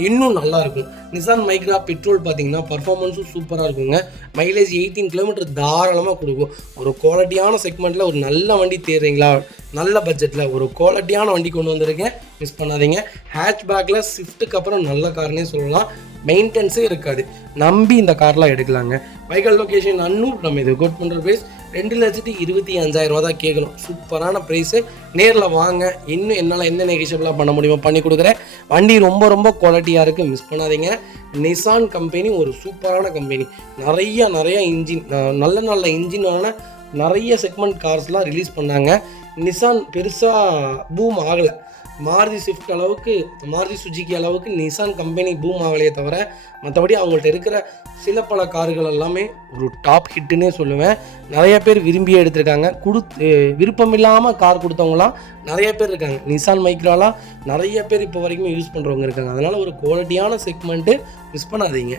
இன்னும் நல்லாயிருக்கும். நிசான் மைக்ரா பெட்ரோல் பார்த்தீங்கன்னா பர்ஃபார்மன்ஸும் சூப்பராக இருக்குங்க. மைலேஜ் 18 கிலோமீட்டர் தாராளமாக கொடுக்கும். ஒரு குவாலிட்டியான செக்மெண்ட்டில் ஒரு நல்ல வண்டி தேடுறீங்களா, நல்ல பட்ஜெட்டில் ஒரு குவாலிட்டியான வண்டி கொண்டு வந்திருக்கேன். மிஸ் பண்ணாதீங்க. ஹேட்ச்பேக்கில் ஸ்விஃப்ட்டுக்கு அப்புறம் நல்ல கார்னே சொல்லலாம். மெயின்டெனன்ஸே இருக்காது. நம்பி இந்த கார்லாம் எடுக்கலாங்க. வைக்கல் லொக்கேஷன் அன்னூர். நம்ம இது கோட் பண்ணுற ப்ரைஸ் 2,25,000 தான் கேட்கணும். சூப்பரான ப்ரைஸு. நேரில் வாங்க. இன்னும் என்னால் என்ன நெகோஷியபிளாக பண்ண முடியுமோ பண்ணி கொடுக்குறேன். வண்டி ரொம்ப ரொம்ப குவாலிட்டியாக இருக்குது. மிஸ் பண்ணாதீங்க. நிசான் கம்பெனி ஒரு சூப்பரான கம்பெனி. நிறைய இன்ஜின், நல்ல இன்ஜினான நிறைய செக்மெண்ட் கார்ஸ்லாம் ரிலீஸ் பண்ணாங்க. நிசான் பெருசாக பூம் ஆகலை. மாருதி ஸ்விஃப்ட் அளவுக்கு, மாருதி சுஜுக்கி அளவுக்கு நிசான் கம்பெனி பூம் ஆகலையே தவிர மற்றபடி அவங்கள்ட்ட இருக்கிற சில பல கார்கள் எல்லாமே ஒரு டாப் ஹிட்டுன்னே சொல்லுவேன். நிறைய பேர் விரும்பி எடுத்திருக்காங்க. விருப்பம் இல்லாமல் கார் கொடுத்தவங்களாம் நிறைய பேர் இருக்காங்க. நிசான் மைக்ராலாம் நிறைய பேர் இப்போ வரைக்கும் யூஸ் பண்ணுறவங்க இருக்காங்க. அதனால் ஒரு குவாலிட்டியான செக்மெண்ட்டு. மிஸ் பண்ணாதீங்க.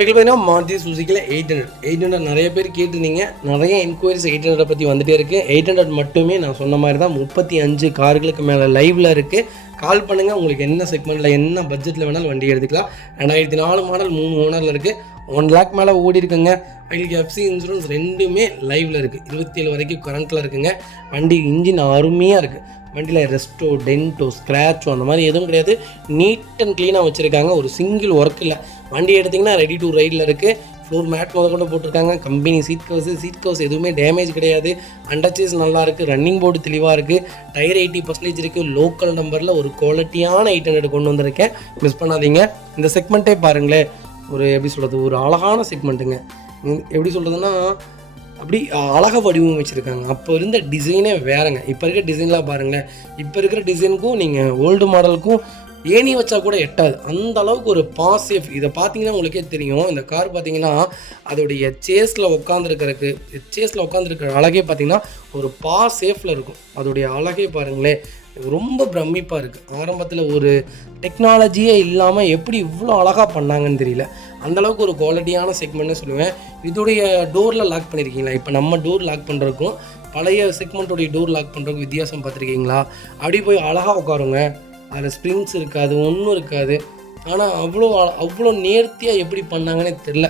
பார்த்தீங்கன்னா மாருதி சுசுக்கியில் 800 நிறைய பேர் கேட்டிருந்தீங்க. நிறைய என்கொயரிஸ் 800 பற்றி வந்துகிட்டே இருக்குது. 800 மட்டுமே நான் சொன்ன மாதிரி தான் 35 கார்களுக்கு மேலே லைவில் இருக்குது. கால் பண்ணுங்கள். உங்களுக்கு என்ன செக்மெண்ட்டில் என்ன பட்ஜெட்டில் வேணாலும் வண்டி எடுத்துக்கலாம். 2004 மாடல் 3 ஓனரில் இருக்குது. 1 லேக் மேலே ஓடி இருக்குங்க. வண்டிக்கு எஃப்சி இன்சூரன்ஸ் ரெண்டுமே லைவில் இருக்குது. 27 வரைக்கும் கரண்ட்டில் இருக்குங்க. வண்டி இன்ஜின் அருமையாக இருக்குது. வண்டியில் ரெஸ்ட்டோ, டென்ட்டோ, ஸ்க்ராச்சோ அந்த மாதிரி எதுவும் கிடையாது. நீட் அண்ட் க்ளீனாக வச்சுருக்காங்க. ஒரு சிங்கிள் ஒர்க் இல்லை. வண்டி எடுத்திங்கன்னா ரெடி டு ரைடில் இருக்குது. ஃப்ளோர் மேட் கொண்டு போட்டிருக்காங்க. கம்பெனி சீட் கவர்ஸ் எதுவுமே டேமேஜ் கிடையாது. அண்டர்ச்சேஸ் நல்லா இருக்குது. ரன்னிங் போர்டு தெளிவாக இருக்குது. டயர் 80% இருக்குது. லோக்கல் நம்பரில் ஒரு குவாலிட்டியான 800 கொண்டு வந்திருக்கேன். மிஸ் பண்ணாதீங்க. இந்த செக்மெண்ட்டே பாருங்களேன். ஒரு எப்படி சொல்கிறது, ஒரு அழகான செக்மெண்ட்டுங்க. எப்படி சொல்கிறதுன்னா அப்படி அழகாக வடிவமைச்சிருக்காங்க. அப்போ இருந்த டிசைனே வேறங்க. இப்போ இருக்கிற டிசைன்லாம் பாருங்களேன். இப்போ இருக்கிற டிசைனுக்கும் நீங்கள் ஓல்டு மாடலுக்கும் ஏணி வச்சா கூட எட்டாது. அந்த அளவுக்கு ஒரு பாசிவ். இதை பார்த்தீங்கன்னா உங்களுக்கே தெரியும். இந்த கார் பார்த்தீங்கன்னா அதோடைய சேஸில் உட்காந்துருக்கிற அழகே பார்த்தீங்கன்னா ஒரு சேஃபில் இருக்கும். அதோடைய அழகே பாருங்களேன், ரொம்ப பிரமிப்பாக இருக்குது. ஆரம்பத்தில் ஒரு டெக்னாலஜியே இல்லாமல் எப்படி இவ்வளோ அழகாக பண்ணாங்கன்னு தெரியல. அந்தளவுக்கு ஒரு குவாலிட்டியான செக்மெண்ட்னு சொல்லுவேன். இதோடைய டோரில் லாக் பண்ணியிருக்கீங்களா? இப்போ நம்ம டோர் லாக் பண்ணுறதுக்கும் பழைய செக்மெண்ட்டோடைய டோர் லாக் பண்ணுறதுக்கும் வித்தியாசம் பார்த்துருக்கீங்களா? அப்படி போய் அழகாக உட்காருங்க. அதில் ஸ்ப்ரிங்ஸ் இருக்காது, ஒன்றும் இருக்காது. ஆனால் அவ்வளோ நேர்த்தியாக எப்படி பண்ணாங்கன்னே தெரில.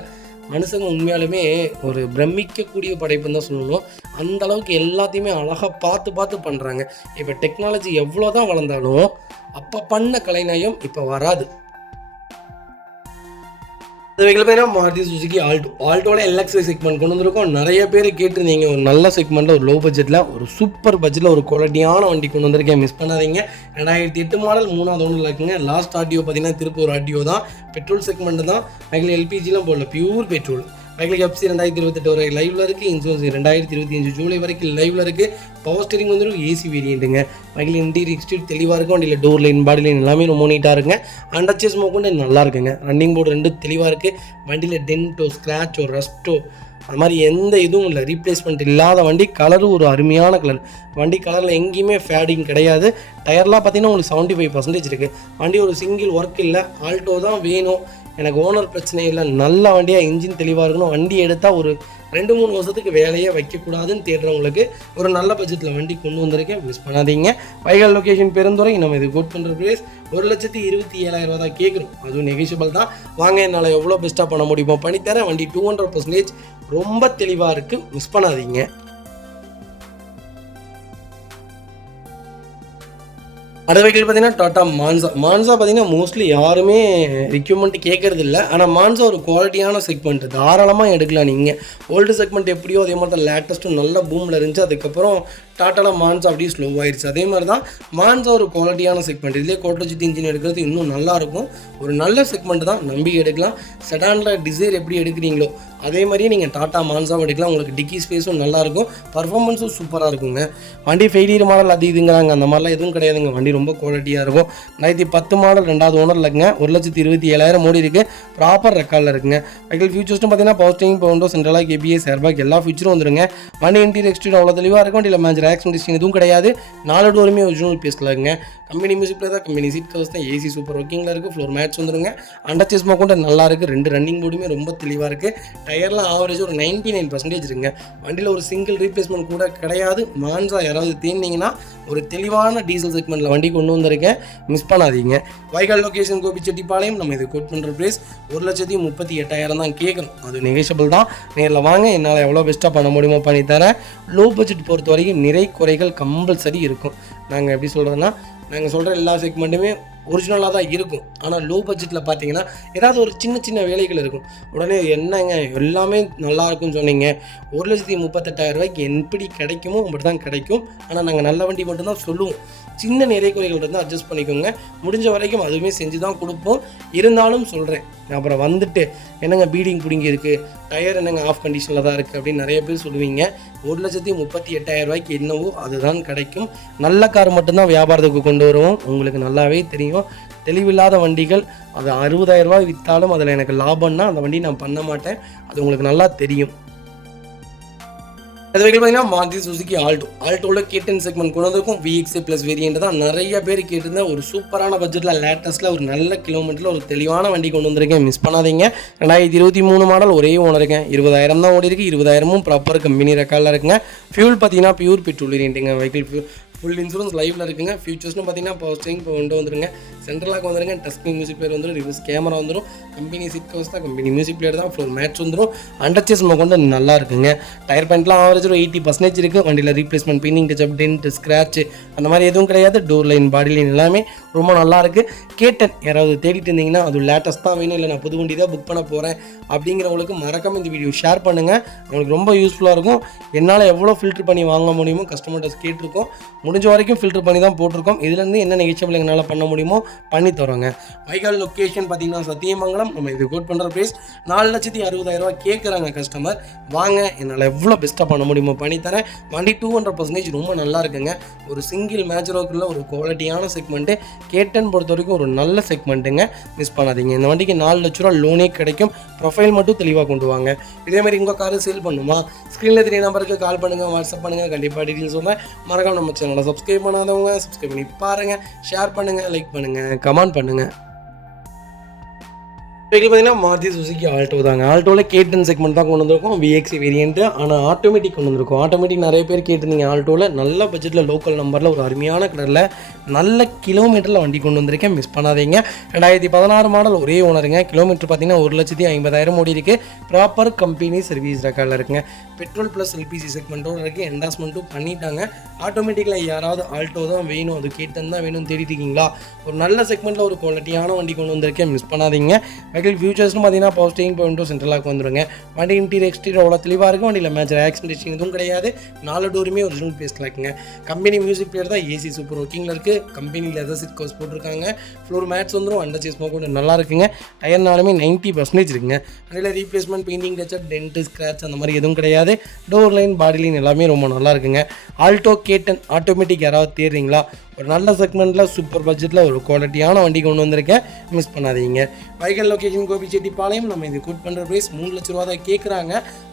மனுஷங்க உண்மையாலுமே ஒரு பிரமிக்கக்கூடிய படைப்புன்னு தான் சொல்லணும். அந்த அளவுக்கு எல்லாத்தையுமே அழகாக பார்த்து பார்த்து பண்ணுறாங்க. இப்போ டெக்னாலஜி எவ்வளோ தான் வளர்ந்தாலும் அப்போ பண்ண கலைநயம் இப்போ வராது. இந்த வெஹிக்கிள் பார்த்தீங்கன்னா மாருதி சுசுகி ஆல்டோவில் எல்எக்ஸ்ஐ செக்மெண்ட் கொண்டு வந்திருக்கோம். நிறைய பேர் கேட்டிருந்தீங்க ஒரு நல்ல செக்மெண்ட்டில் ஒரு லோ பட்ஜெட்டில் ஒரு சூப்பர் பட்ஜெட்டில் ஒரு குவாலிட்டியான வண்டி கொண்டு வந்திருக்கேன், மிஸ் பண்ணாதீங்க. 2008 மாடல் 3வது ஓனரில் இருக்குங்க. லாஸ்ட் ஆடியோ பார்த்தீங்கன்னா திருப்பூர் ஆடியோ தான், பெட்ரோல் செக்மெண்ட் தான். வெஹிக்கிள் எல்பிஜிலாம் போடல, பியூர் பெட்ரோல். வெஹிக்கிள் எஃப்சி 2028 வரை லைவில் இருக்குது. இன்சூரன்ஸ் 2025 ஜூலை வரைக்கும் லைவில் இருக்குது. பவர் ஸ்டீரிங் வந்து ஏசி வேரியண்ட்டுங்க. வெஹிக்கிள் இன்டீரியர் எக்ஸ்டீரியர் தெளிவாக இருக்கும். வண்டியில் டோர் லைன் பாடி லைன் எல்லாமே ரொம்ப நீட்டாக இருக்குங்க. அண்டர்ச்சேஸ் மோக்கொண்டு நல்லா இருக்குங்க. ரன்னிங் போர்டு 2 தெளிவாக இருக்குது. வண்டியில் டென்ட்டோ ஸ்க்ராச்சோ ரஸ்ட்டோ அது மாதிரி எந்த இதுவும் இல்லை. ரீப்ளேஸ்மெண்ட் இல்லாத வண்டி. கலரு ஒரு அருமையான கலர். வண்டி கலரில் எங்கேயுமே ஃபேடிங் கிடையாது. டயர்லாம் பார்த்தீங்கன்னா உங்களுக்கு 75% இருக்குது. வண்டி ஒரு சிங்கிள் ஒர்க் இல்லை. ஆல்டோ தான் வேணும், எனக்கு ஓனர் பிரச்சனை இல்லை, நல்ல வண்டியாக இன்ஜின் தெளிவாக இருக்கணும், வண்டி எடுத்தால் ஒரு 2-3 வருஷத்துக்கு வேலையே வைக்கக்கூடாதுன்னு தேடுறவங்களுக்கு ஒரு நல்ல பட்ஜெட்டில் வண்டி கொண்டு வந்திருக்கேன், மிஸ் பண்ணாதீங்க. வைகல் லொக்கேஷன் பெருந்துறை. நம்ம இது கோட் பண்ணுற ப்ரைஸ் 1,27,7,000 தான் கேட்குறோம். அதுவும் நெகிஷியபிள் தான். வாங்க, என்னால் எவ்வளோ பெஸ்ட்டாக பண்ண முடியுமோ பண்ணித்தரேன். வண்டி 200% ரொம்ப தெளிவாக இருக்குது, மிஸ் பண்ணாதீங்க. அடுத்த வெஹிக்கிள் பார்த்தீங்கன்னா டாட்டா மான்சா பார்த்தீங்கன்னா மோஸ்ட்லி யாருமே ரிக்யூமெண்ட் கேட்கறது இல்லை. ஆனால் மான்சா ஒரு குவாலிட்டியான செக்மெண்ட், தாராளமாக எடுக்கலாம் நீங்கள். ஓல்டு செக்மெண்ட் எப்படியோ அதே மாதிரி தான் லேட்டஸ்ட்டும் நல்ல பூமில் இருந்துச்சு. அதுக்கப்புறம் டாட்டாவில் மான்சா அப்படியே ஸ்லோ ஆயிடுச்சு. அதே மாதிரி தான் மான்சா ஒரு குவாலிட்டியான செக்மெண்ட். இதிலே கோட்டர்ஜிட் இன்ஜின் எடுக்கிறது இன்னும் நல்லாயிருக்கும். ஒரு நல்ல செக்மெண்ட் தான், நம்பி எடுக்கலாம். செடானில் டிசைர் எப்படி எடுக்கிறீங்களோ அதே மாதிரியே நீங்கள் டாட்டா மான்சாவும் எடுக்கலாம். உங்களுக்கு டிக்கி ஸ்பேஸும் நல்லாயிருக்கும், பர்ஃபார்மன்ஸும் சூப்பராக இருக்குங்க. வண்டி ஃபெயிலியர் மாடல் அது இதுங்கிறாங்க, அந்த மாதிரிலாம் எதுவும் கிடையாதுங்க. வண்டி ரொம்ப குவாலிட்டியாக இருக்கும். 2010 மாடல் 2வது ஓனரில் இருக்குங்க. 1,27,7,000 ஓடி இருக்குது. ப்ராப்பர் ரெக்கார்டில் இருக்குங்க. வெஹிக்கிள் ஃபியூச்சர்ஸ்னு பார்த்தீங்கன்னா power steering, power window, central lock, ABS, airbag எல்லா ஃபியூச்சரும் வந்துருங்க. வண்டி இன்டீரியர் எக்ஸ்டீரியர் அவ்வளோ தெளிவாக இருக்கும். வண்டியில் மேஜர் ஆக்சிடென்ட் எதுவும் கிடையாது. 4 டோருமே ஒரிஜினல் பீஸில் இருக்குங்க. கம்பெனி மியூசிக்கில் தான், கம்பெனி சீட் கவர்ஸ் தான், ஏசி சூப்பர் ஒர்க்கிங்கில் இருக்குது. ஃப்ளோர் மேட்ச் வந்துருங்க. அண்டர்ச்சேஸ் கூட நல்லா இருக்குது. 2 ரன்னிங் போர்டுமே ரொம்ப தெளிவாக இருக்குது. டயர்லாம் ஆவரேஜ் ஒரு 99% இருக்குங்க. வண்டியில் ஒரு சிங்கிள் ரீப்ளேஸ்மெண்ட் கூட கிடையாது. மான்சா யாராவது தேர்ந்தீங்கன்னா ஒரு தெளிவான டீசல் செக்மெண்ட்டில் வண்டி கொண்டு வந்திருக்கேன், மிஸ் பண்ணாதீங்க. வைகால் லொக்கேஷன் கோபிச்செட்டிப்பாளையம். நம்ம இது கோட் பண்ணுற ப்ரைஸ் 1,38,000 தான் கேட்குறோம். அது நெகிஷியபிள் தான். நேரில் வாங்க, என்னால் எவ்வளோ பெஸ்ட்டாக பண்ண முடியுமோ பண்ணித்தரேன். லோ பட்ஜெட் பொறுத்த வரைக்கும் நிறை குறைகள் கம்பல்சரி இருக்கும். நாங்கள் எப்படி சொல்கிறதுனா, நாங்கள் சொல்கிற எல்லா செக்மெண்ட்டுமே ஒரிஜினலாக தான் இருக்கும். ஆனால் லோ பட்ஜெட்டில் பார்த்தீங்கன்னா ஏதாவது ஒரு சின்ன சின்ன வேலைகள் இருக்கும். உடனே என்னங்க எல்லாமே நல்லா இருக்குன்னு சொன்னீங்க, 1,38,000 எப்படி கிடைக்குமோ அப்படி தான் கிடைக்கும். ஆனால் நாங்கள் நல்ல வண்டி மட்டும்தான் சொல்லுவோம். சின்ன நிறை குறைகள் இருந்தால் அட்ஜஸ்ட் பண்ணிக்கோங்க. முடிஞ்ச வரைக்கும் அதுவுமே செஞ்சு தான் கொடுப்போம். இருந்தாலும் சொல்கிறேன், அப்புறம் வந்துட்டு என்னங்க பீடிங் பிடிங்கி இருக்குது, டயர் என்னங்க ஆஃப் கண்டிஷனில் தான் இருக்குது அப்படின்னு நிறைய பேர் சொல்லுவீங்க. 1,38,000 என்னவோ அதுதான் கிடைக்கும். நல்ல கார் மட்டும்தான் வியாபாரத்துக்கு கொண்டு வருவோம். உங்களுக்கு நல்லாவே தெரியும். தெளிவில்லாத வண்டிகள் அது 60,000 விற்றாலும் அதில் எனக்கு லாபம்னா அந்த வண்டி நான் பண்ண மாட்டேன். அது உங்களுக்கு நல்லா தெரியும். அது வெஹிக்கிள் பார்த்தீங்கன்னா மாருதி சுசுகி ஆல்டோவில் K10 செக்மெண்ட் கொண்டு வந்திருக்கும். VXA ப்ளஸ் வேரியண்ட் தான். நிறைய பேர் கேட்டிருந்தேன். ஒரு சூப்பரான பட்ஜெட்டில் லேட்டஸ்ட்டில் ஒரு நல்ல கிலோமீட்டரில் ஒரு தெளிவான வண்டி கொண்டு வந்திருக்கேன், மிஸ் பண்ணாதீங்க. 2023 மாடல் ஒரே ஓனர் இருக்கேன். 20,000 தான் ஓடி இருக்குது. 20,000 ப்ராப்பர் கம்பெனி ரெக்கார்டில் இருக்குங்க. ஃபியூல் பார்த்தீங்கன்னா பியூர் பெட்ரோல் வேரியண்ட்டுங்க. வெஹிக்கிள் ஃபுல் இன்சூரன்ஸ் லைவில் இருக்குங்க. ஃபியூச்சர்ஸ்னு பார்த்தீங்கன்னா பவர் ஸ்டீரிங், பவர் விண்டோ வந்துருங்க. சென்ட்ரலாக வந்துருங்க. டஸ்கிங் மியூசிக் பிளேயர் வந்துடும். ரிவர்ஸ் கேமரா வந்துடும். கம்பெனி சீட் கவர்ஸ் தான், கம்பெனி மியூசிக் பிளேயர் தான். ஃப்ளோர் மேட்ச் வந்துடும். அண்டர்ச்சேஸ் கொண்டு நல்லா இருக்குங்க. டயர் பேண்ட்லாம் ஆவரேஜ் ஒரு 80% இருக்குது. வண்டியில் replacement, painting touch up, dent, scratch அந்த மாதிரி எதுவும் கிடையாது. டோர் லைன், பாடி லைன் எல்லாமே ரொம்ப நல்லா இருக்குது. K10 யாராவது தேடிட்டு இருந்தீங்கன்னா அது லேட்டஸ்ட் தான் வேணும், இல்லை நான் புது வண்டி தான் புக் பண்ண போகிறேன் அப்படிங்கிறவங்களுக்கு மறக்காமல் இந்த வீடியோ ஷேர் பண்ணுங்கள். அவங்களுக்கு ரொம்ப யூஸ்ஃபுல்லாக இருக்கும். என்னால் எவ்வளோ ஃபில்ட்ரு பண்ணி வாங்க முடியுமோ கஸ்டமர்ஸ் கேட்டிருக்கோம். முடிஞ்ச வரைக்கும் ஃபில்டர் பண்ணி தான் போட்டிருக்கோம். இதுலேருந்து என்ன நெகிஷியபிள் எங்களால் பண்ண முடியுமோ பண்ணி தரோங்க. வைகால் லொக்கேஷன் பார்த்தீங்கன்னா சத்தியமங்கலம். நம்ம இது கோட் பண்ணுற ப்ரைஸ் 4,60,000 கேட்குறாங்க கஸ்டமர். வாங்க, என்னால் எவ்வளோ பெஸ்ட்டாக பண்ண முடியுமோ பண்ணித்தரேன். வண்டி 200% ரொம்ப நல்லா இருக்குங்க. ஒரு சிங்கிள் மேஜரோக்குள்ள ஒரு குவாலிட்டியான செக்மெண்ட்டு. K10 பொறுத்த வரைக்கும் ஒரு நல்ல செக்மெண்ட்டுங்க, மிஸ் பண்ணாதீங்க. இந்த வண்டிக்கு 4 லட்ச ரூபா லோனே கிடைக்கும். ப்ரொஃபைல் மட்டும் தெளிவாக கொண்டு வாங்க. இதேமாதிரி உங்கள் காரு சேல் பண்ணுமா, ஸ்க்ரீனில் தெரிய நம்பருக்கு கால் பண்ணுங்கள், வாட்ஸ்அப் பண்ணுங்கள். கண்டிப்பாக டீட்டெயில்ஸ் சொல்கிறேன். மறக்காம நம்ம சேனலை சப்ஸ்கிரைப் பண்ணாதவங்க சப்ஸ்கிரைப் பண்ணி பாருங்கள், ஷேர் பண்ணுங்கள், லைக் பண்ணுங்கள், கமெண்ட் பண்ணுங்கள். இப்போ பார்த்தீங்கன்னா மாருதி சுசுகி ஆல்டோ தாங்க. ஆல்டோவில் K10 செக்மெண்ட் தான் கொண்டு வந்திருக்கோம். VX variant. ஆனால் ஆட்டோமேட்டிக் கொண்டு வந்திருக்கோம். ஆட்டோமேட்டிக் நிறைய பேர் கேட்டிருந்தீங்க. ஆல்டோவில் நல்ல பட்ஜெட்டில் லோக்கல் நம்பரில் ஒரு அருமையான கலரில் நல்ல கிலோமீட்டரில் வண்டி கொண்டு வந்திருக்கேன். மிஸ் பண்ணாதீங்க. 2016 மாடல் ஒரே ஓனருங்க. கிலோமீட்டர் பார்த்தீங்கன்னா 1,50,000 ஓடி இருக்குது. ப்ராப்பர் கம்பெனி சர்வீஸ் ரெக்கார்டில் இருக்குங்க. பெட்ரோல் ப்ளஸ் LPG செக்மெண்ட்டோடு இருக்குது. என்டாஸ்மெண்ட்டும் பண்ணிட்டாங்க. ஆட்டோமேட்டிக்கில் யாராவது ஆல்டோ தான் வேணும், அது K10 தான் வேணும்னு தேடிட்டு இருக்கீங்களா? ஒரு நல்ல செக்மெண்ட்டில் ஒரு குவாலிட்டியான வண்டி கொண்டு வந்திருக்கேன். மிஸ் பண்ணாதீங்க. ஃபியூச்சர்ஸ்னு பார்த்தீங்கன்னா பவர் ஸ்டீரிங் விண்டோ சென்ட்ரலாக வந்துருங்க. வண்டி இன்டீரியர் எக்ஸ்டீரியர் அவ்வளோ தெளிவாக இருக்கும். வண்டியில் மேட்ச் ஆக்சிடென்ட் எதுவும் கிடையாது. 4 டோருமே ஒரிஜினல் பேஸ்ட்டில் இருக்குங்க. கம்பெனி மியூசிக் பிளேயர் தான். AC சூப்பர் ஒர்க்கிங்கில் இருக்குது. கம்பெனி லெதர் சீட் கவர்ஸ் போட்டிருக்காங்க. ஃப்ளோர் மேட்ஸ் வந்துடும். அண்டர் சேஸ் ஸ்மோக் கொஞ்சம் நல்லா இருக்குங்க. டயர்னாலுமே 90% இருக்குங்க. வண்டியில் replacement, painting touch up, dent, scratch அந்த மாதிரி எதுவும் கிடையாது. டோர் லைன், பாடி லைன் எல்லாமே ரொம்ப நல்லா இருக்குங்க. ஆல்டோ K10 ஆட்டோமேட்டிக் யாராவது தேடுறீங்களா? ஒரு நல்ல செக்மெண்ட்டில் சூப்பர் பட்ஜெட்டில் ஒரு குவாலிட்டியான வண்டி கொண்டு வந்திருக்கேன். மிஸ் பண்ணாதீங்க. Vehicle location Gobichettipalayam. நம்ம இது கோட் பண்ணுற ப்ரைஸ் 3 லட்ச ரூபா தான் கேட்குறாங்க.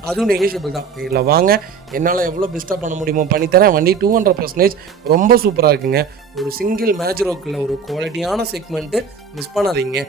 அதுவும் நெகோஷியபிள் தான். இதில் வாங்க, என்னால் எவ்வளோ பெஸ்ட்டாக பண்ண முடியுமோ பண்ணித்தரேன். வண்டி 200% ரொம்ப சூப்பராக இருக்குங்க. ஒரு சிங்கிள் மேஜரோக்கில் ஒரு குவாலிட்டியான செக்மெண்ட்டு. மிஸ் பண்ணாதீங்க.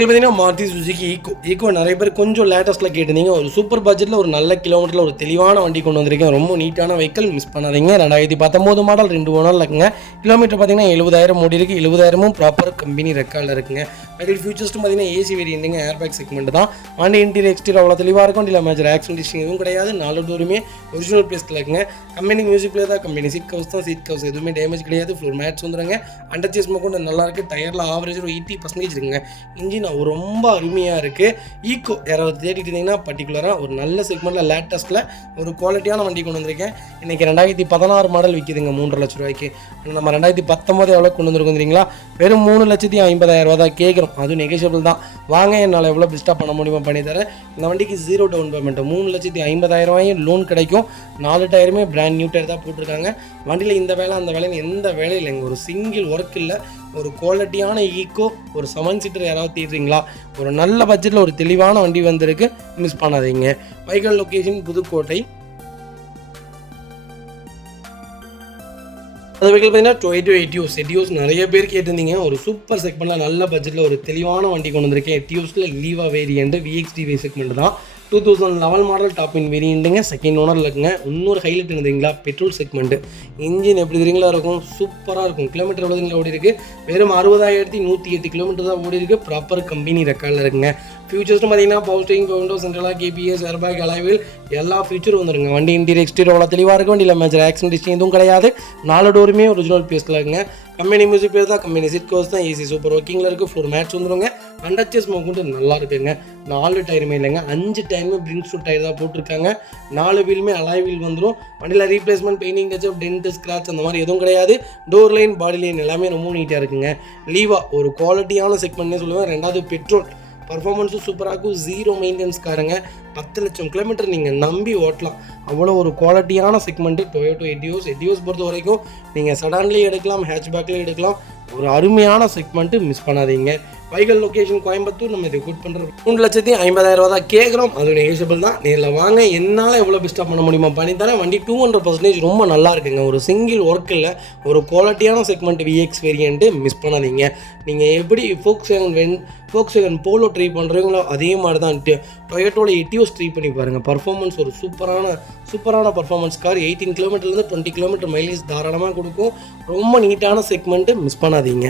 பார்த்தீங்கன்னா மாருதி சுசுகி ஈக்கோ நிறைய பேர் கொஞ்சம் லேட்டஸ்ட்டில் கேட்டிருந்தீங்க. ஒரு சூப்பர் பட்ஜெட்டில் ஒரு நல்ல கிலோமீட்டரில் ஒரு தெளிவான வண்டி கொண்டு வந்திருக்கேன். ரொம்ப நீட்டான வெஹிக்கிள். மிஸ் பண்ணாதீங்க. 2019 மாடல் 2 ஓனரில் இருக்குங்க. கிலோமீட்டர் பார்த்தீங்கன்னா 70,000 ஓடி இருக்குது. 70,000 ப்ராப்பர் கம்பெனி ரெக்கார்டில் இருக்குங்க. வெஹிக்கிள் ஃபியூச்சர்ஸ்ட்டு பார்த்தீங்கன்னா AC வேரியன்ட்டுங்க. ஏர்பேக் செக்மெண்ட் தான். வண்டி இன்டீரியர் எக்ஸ்டீரியர் அவ்வளோ தெளிவாக இருக்கும். இல்லை மேஜர் ஆக்சிடென்ட் எதுவும் கிடையாது. 4 டோருமே ஒரிஜினல் பிளேஸில் இருக்குங்க. கம்பெனி மியூசிக் பிளேயர் தான். கம்பெனி சீட் கவர்ஸ் தான். சீட் கவர்ஸ் எதுவுமே டேமேஜ் கிடையாது. ஃப்ளோர் மேட்ஸ் வந்துடுங்க. அண்டர் சேஸ் ஸ்மோக் கொஞ்சம் நல்லா இருக்குது. டயரில் ஆவரேஜ் ஒரு 80% இருக்குங்க. இன்ஜின் ரொம்ப அருமையாக இருக்குது. ஈக்கோ யாராவது தேடிட்டு இருந்தீங்கன்னா பர்டிகுலராக ஒரு நல்ல செக்மெண்ட்டில் லேட்டஸ்ட்டில் ஒரு குவாலிட்டியான வண்டி கொண்டு வந்திருக்கேன். இன்றைக்கி 2016 மாடல் விற்கிதுங்க 3.5 லட்ச ரூபாய்க்கு. நம்ம 2019 எவ்வளோ கொண்டு வந்திருக்கோம் தெரியுங்களா? வெறும் 3,50,000 தான் கேட்குறோம். அதுவும் நெகோஷியபிள் தான். வாங்க, என்னால் எவ்வளோ பெஸ்ட்டாக பண்ண முடியுமோ பண்ணித்தரேன். இந்த வண்டிக்கு 0 டவுன் பேமெண்ட். 3,50,000 லோன் கிடைக்கும். 4 டயருமே பிராண்ட் நியூ டயர் தான் போட்டிருக்காங்க. வண்டியில் இந்த வேலை அந்த வேலைன்னு எந்த வேலையும் இல்லைங்க. ஒரு சிங்கிள் ஒர்க் இல்லை. ஒரு குவாலிட்டியான ஈக்கோ, ஒரு 7 சீட்டர் யாராவது தேடுறீங்களா? ஒரு நல்ல பட்ஜெட்டில் ஒரு தெளிவான வண்டி வந்திருக்கு. மிஸ் பண்ணாதீங்க. Vehicle location Pudukkottai. அது வெஹிக்கிள் பார்த்தீங்கன்னா Toyota எட்டியோஸ் நிறைய பேர் கேட்டிருந்தீங்க. ஒரு சூப்பர் செக்மெண்ட்டில் நல்ல பட்ஜெட்டில் ஒரு தெளிவான வண்டி கொண்டு வந்திருக்கேன். எட்டியோஸில் லீவா வேரியன்ட் VXDV செக்மெண்ட் தான். 2011 மாடல் டாப் இன் வேரியண்ட்டுங்க. செகண்ட் ஓனரில் இருக்குங்க. இன்னொரு ஹைலைட் இருந்தீங்களா? Petrol segment. இன்ஜின் எப்படி தெரியுங்களா இருக்கும்? சூப்பராக இருக்கும். கிலோமீட்டர் எவ்வளோ ஓடி இருக்குது? வெறும் 60,108 கிலோமீட்டர் தான் ஓடி இருக்குது. ப்ராப்பர் கம்பெனி ரெக்கார்டில் இருக்குங்க. ஃபியூச்சர்ஸ்னு பார்த்தீங்கன்னா பவர் ஸ்டீரிங், விண்டோ சென்ட்ரலாக, KPS, ஏர்பேக், அலாய்வில் எல்லா ஃபியூச்சரும் வந்துருங்க. வண்டி இன்டீரியர் எக்ஸ்டீரியர் அவ்வளோ தெளிவாக இருக்கும். வண்டியில் மேஜர் ஆக்சிடென்ட் எதுவும் கிடையாது. 4 டோருமே ஒரிஜினல் பேஸ்ட்டில் இருக்குங்க. கம்பெனி மியூசிக் பிளேயர் தான். கம்பெனி சீட் கவர்ஸ் தான். AC சூப்பர் ஒர்க்கிங்கில் இருக்குது. ஃப்ளோர் மேட்ச் வந்துருங்க. அண்டர் சேஸ் ஸ்மோக் மட்டும் நல்லா இருக்குங்க. 4 டயருமே இல்லைங்க. 5 டயருமே பிரிங்ஸ் டயர் தான் போட்டிருக்காங்க. 4 வீலுமே அலாய் வீல் வந்துடும். வண்டியில் replacement, painting touch up, dent, scratch அந்த மாதிரி எதுவும் கிடையாது. டோர் லைன், பாடி லைன் எல்லாமே ரொம்ப நீட்டாக இருக்குங்க. லீவா ஒரு குவாலிட்டியான செக்மெண்ட்னே சொல்லுவேன். 2வது பெட்ரோல் பர்ஃபார்மன்ஸும் சூப்பராக இருக்கும். 0 மெயின்டெனன்ஸ் காருங்க. 10 லட்சம் கிலோமீட்டர் நீங்கள் நம்பி ஓட்டலாம். அவ்வளோ ஒரு குவாலிட்டியான செக்மெண்ட்டு Toyota எட்டியோஸ் பொறுத்த வரைக்கும் நீங்கள் சடான்லேயும் எடுக்கலாம், ஹேட்ச்பேக்லேயும் எடுக்கலாம். ஒரு அருமையான செக்மெண்ட்டு. மிஸ் பண்ணாதீங்க. Vehicle location Coimbatore. நம்ம இதை குட் பண்ணுறோம். 3,50,000 தான் கேட்குறோம். அது நெகோஷியபிள் தான். நேரில் வாங்க, என்னால் எவ்வளோ பெஸ்ட்டாக பண்ண முடியுமா பண்ணித்தரேன். வண்டி 200% ரொம்ப நல்லா இருக்குங்க. ஒரு சிங்கிள் ஒர்க் இல்லை. ஒரு குவாலிட்டியான செக்மெண்ட் VX வேரியண்ட்டு. மிஸ் பண்ணாதீங்க. நீங்கள் எப்படி Volkswagen போலோ ட்ரை பண்ணுறீங்களோ அதே மாதிரி தான் டொயோட்டோட எட்டியோஸ் ட்ரை பண்ணி பாருங்கள். பர்ஃபார்மன்ஸ் ஒரு சூப்பரான பர்ஃபார்மன்ஸ் கார். 18 கிலோமீட்டர்லேருந்து 20 கிலோமீட்டர் மைலேஜ் தாராளமாக கொடுக்கும். ரொம்ப நீட்டான செக்மெண்ட்டு. மிஸ் பண்ணாதீங்க.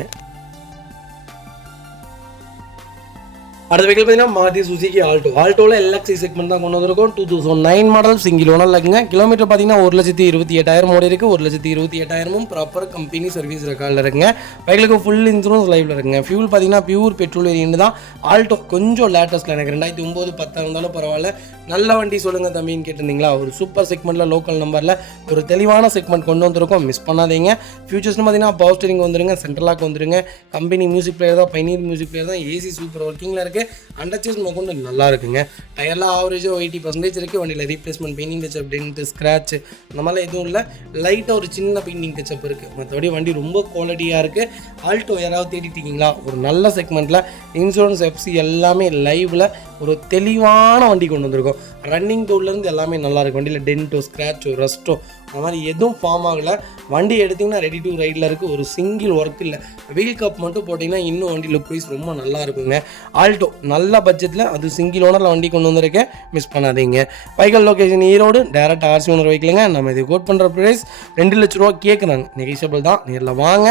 அடுத்த வெஹிக்கிள் பார்த்தீங்கன்னா மாருதி சுசுகி ஆல்டோவில் LXI செக்மெண்ட் தான் கொண்டு வந்திருக்கோம். 2009 மாடல் சிங்கிள் ஓனரில் இருக்குங்க. கிலோமீட்டர் பார்த்தீங்கன்னா 1,28,000 ஓடி இருக்குது. 1,28,000 ப்ராப்பர் கம்பெனி சர்வீஸ் ரெக்கார்டில் இருக்குங்க. பைக்கிலுக்கு ஃபுல் இன்சூரன்ஸ் லைவில் இருக்குங்க. ஃபியூல் பார்த்தீங்கன்னா பியூர் பெட்ரோல் வேரியன்ட் தான். ஆல்டோ கொஞ்சம் லேட்டஸ்ட்டில் எனக்கு 2009, 10 இருந்தாலும் பரவாயில்ல. நல்ல வண்டி சொல்லுங்கள் தம்பின்னு கேட்டிருந்தீங்களா? ஒரு சூப்பர் செக்மெண்ட்டில் லோக்கல் நம்பரில் ஒரு தெளிவான செக்மெண்ட் கொண்டு வந்திருக்கோம். மிஸ் பண்ணாதீங்க. ஃபியூச்சர்ஸ்னு பார்த்தீங்கன்னா பவர் ஸ்டீரிங் வந்துருங்க. சென்ட்ரலாக் வந்துருங்க. கம்பெனி மியூசிக் பிளேயர் தான். பைனியர் மியூசிக் பிளேயர் தான். AC சூப்பர் ஒர்க்கிங்கில் இருக்குது. இருக்குது. அண்டர்சேஸ் கொண்டு நல்லா இருக்குங்க. டயர்லாம் ஆவரேஜாக 80% இருக்குது. வண்டியில் replacement painting touch-up tent scratch அந்த மாதிரிலாம் எதுவும் இல்லை. லைட்டாக ஒரு சின்ன பெயிண்டிங் டச்சப் இருக்குது. மற்றபடி வண்டி ரொம்ப குவாலிட்டியாக இருக்குது. ஆல்டோ யாராவது தேடிட்டு இருக்கீங்களா? ஒரு நல்ல செக்மெண்ட்டில் இன்சூரன்ஸ் எஃப்சி எல்லாமே லைவில் ஒரு தெளிவான வண்டி கொண்டு வந்திருக்கோம். ரன்னிங் டூர்லேருந்து எல்லாமே நல்லாயிருக்கும். வண்டியில் டென்ட்டோ ஸ்க்ராச்சோ ரஸ்ட்டோ அந்த மாதிரி எதுவும் ஃபார்ம் ஆகலை. வண்டி எடுத்திங்கன்னா ரெடி டு ரைடில் இருக்குது. ஒரு சிங்கிள் ஒர்க் இல்லை. வீல் கப் மட்டும் போட்டிங்கன்னா இன்னும் வண்டி லுக் வைஸ் ரொம்ப நல்லா இருக்குங்க. ஆல்டோ நல்ல பட்ஜெட்டில் அது சிங்கிள் ஓனரில் வண்டி கொண்டு வந்திருக்கேன். மிஸ் பண்ணாதீங்க. Vehicle location Erode. Direct RC owner வைக்கலங்க. நம்ம இது கோட் பண்ணுற ப்ரைஸ் 2 லட்ச ரூபா கேட்குறாங்க. நெகிஷியபிள் தான். நேரில் வாங்க,